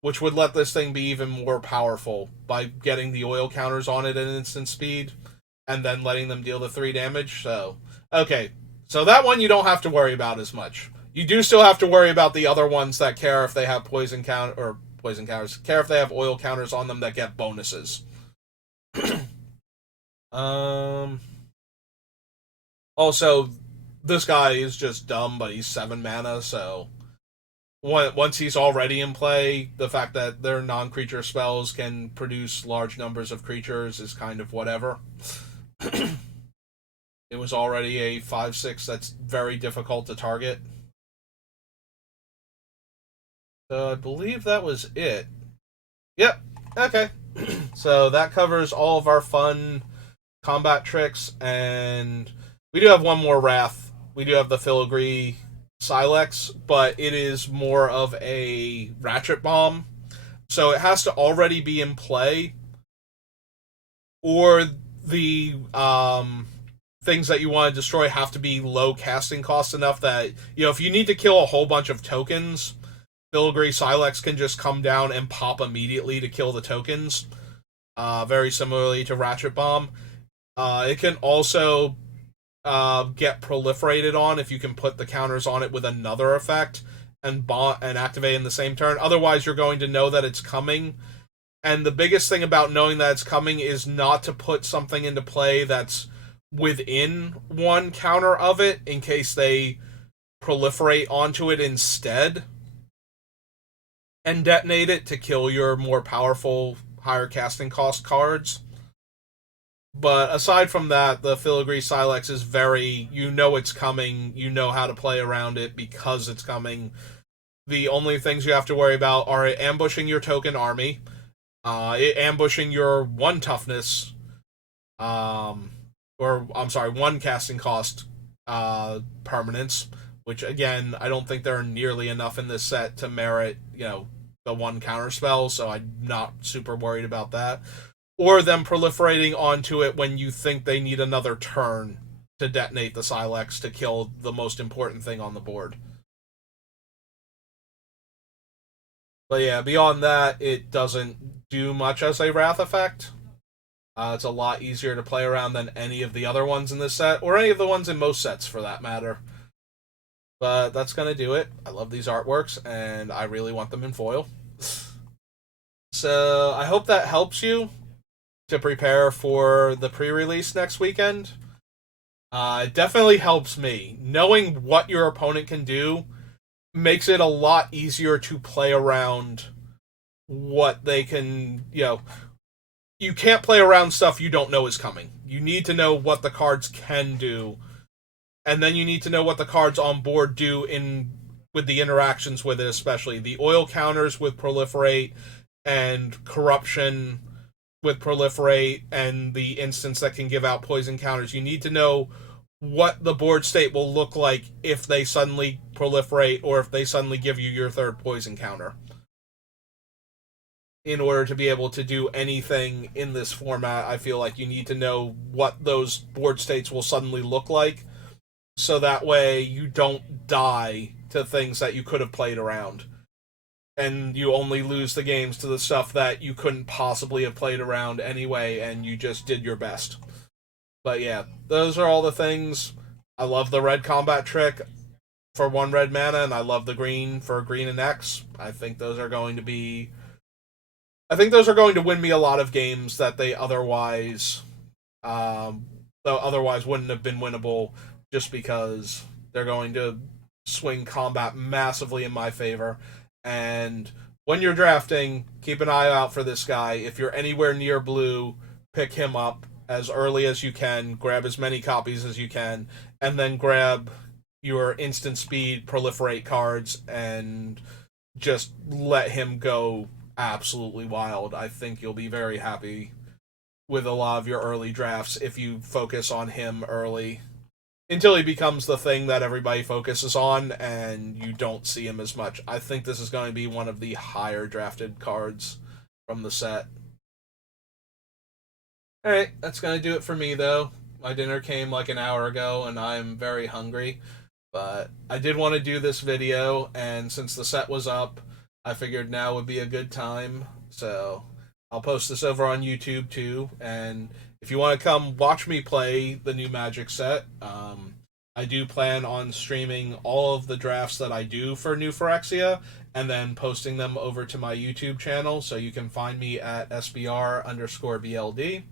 which would let this thing be even more powerful by getting the oil counters on it at instant speed and then letting them deal the 3 damage. So, okay. So that one you don't have to worry about as much. You do still have to worry about the other ones that care if they have poison counters, care if they have oil counters on them that get bonuses. Also, this guy is just dumb, but he's 7 mana, so once he's already in play, the fact that their non-creature spells can produce large numbers of creatures is kind of whatever. It was already a 5/6 that's very difficult to target. So I believe that was it. Yep, okay. So that covers all of our fun combat tricks, and we do have one more Wrath. We do have the Filigree Silex, but it is more of a Ratchet Bomb. So it has to already be in play, or the things that you want to destroy have to be low casting cost enough that, if you need to kill a whole bunch of tokens, Filigree Silex can just come down and pop immediately to kill the tokens. Very similarly to Ratchet Bomb. It can also get proliferated on if you can put the counters on it with another effect and activate in the same turn. Otherwise, you're going to know that it's coming. And the biggest thing about knowing that it's coming is not to put something into play that's within one counter of it in case they proliferate onto it instead and detonate it to kill your more powerful, higher casting cost cards. But aside from that, the Filigree Silex is very, you know it's coming, you know how to play around it because it's coming. The only things you have to worry about are ambushing your token army, ambushing your 1 toughness, or I'm sorry, 1 casting cost permanents, which again, I don't think there are nearly enough in this set to merit, the 1 counter spell, so I'm not super worried about that. Or them proliferating onto it when you think they need another turn to detonate the Silex to kill the most important thing on the board. But yeah, beyond that, it doesn't do much as a Wrath effect. It's a lot easier to play around than any of the other ones in this set, or any of the ones in most sets for that matter. But that's going to do it. I love these artworks, and I really want them in foil. So I hope that helps you to prepare for the pre-release next weekend. It definitely helps me. Knowing what your opponent can do makes it a lot easier to play around what they can, you can't play around stuff you don't know is coming. You need to know what the cards can do, and then you need to know what the cards on board do with the interactions with it, especially the oil counters with proliferate and corruption with proliferate and the instance that can give out poison counters. You need to know what the board state will look like if they suddenly proliferate or if they suddenly give you your 3rd poison counter, in order to be able to do anything in this format. I feel like you need to know what those board states will suddenly look like, so that way you don't die to things that you could have played around, and you only lose the games to the stuff that you couldn't possibly have played around anyway, and you just did your best. But yeah, those are all the things. I love the red combat trick for 1 red mana, and I love the green for green and X. I think those are going to win me a lot of games that they otherwise wouldn't have been winnable, just because they're going to swing combat massively in my favor. And when you're drafting, keep an eye out for this guy. If you're anywhere near blue, pick him up as early as you can, grab as many copies as you can, and then grab your instant speed proliferate cards and just let him go absolutely wild. I think you'll be very happy with a lot of your early drafts if you focus on him early, until he becomes the thing that everybody focuses on and you don't see him as much. I think this is going to be one of the higher drafted cards from the set. Alright, that's going to do it for me, though. My dinner came like an hour ago, and I'm very hungry. But I did want to do this video, and since the set was up, I figured now would be a good time. So I'll post this over on YouTube, too. And if you want to come watch me play the new Magic set, I do plan on streaming all of the drafts that I do for New Phyrexia, and then posting them over to my YouTube channel. So you can find me at SBR_BLD.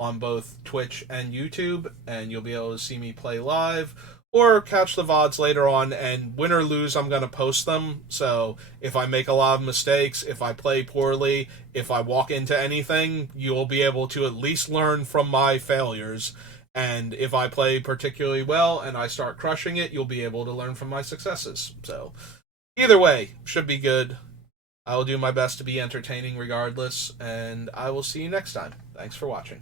On both Twitch and YouTube, and you'll be able to see me play live or catch the VODs later on, and win or lose, I'm going to post them. So if I make a lot of mistakes, if I play poorly, if I walk into anything, you'll be able to at least learn from my failures. And if I play particularly well and I start crushing it, you'll be able to learn from my successes. So either way, should be good. I will do my best to be entertaining regardless, and I will see you next time. Thanks for watching.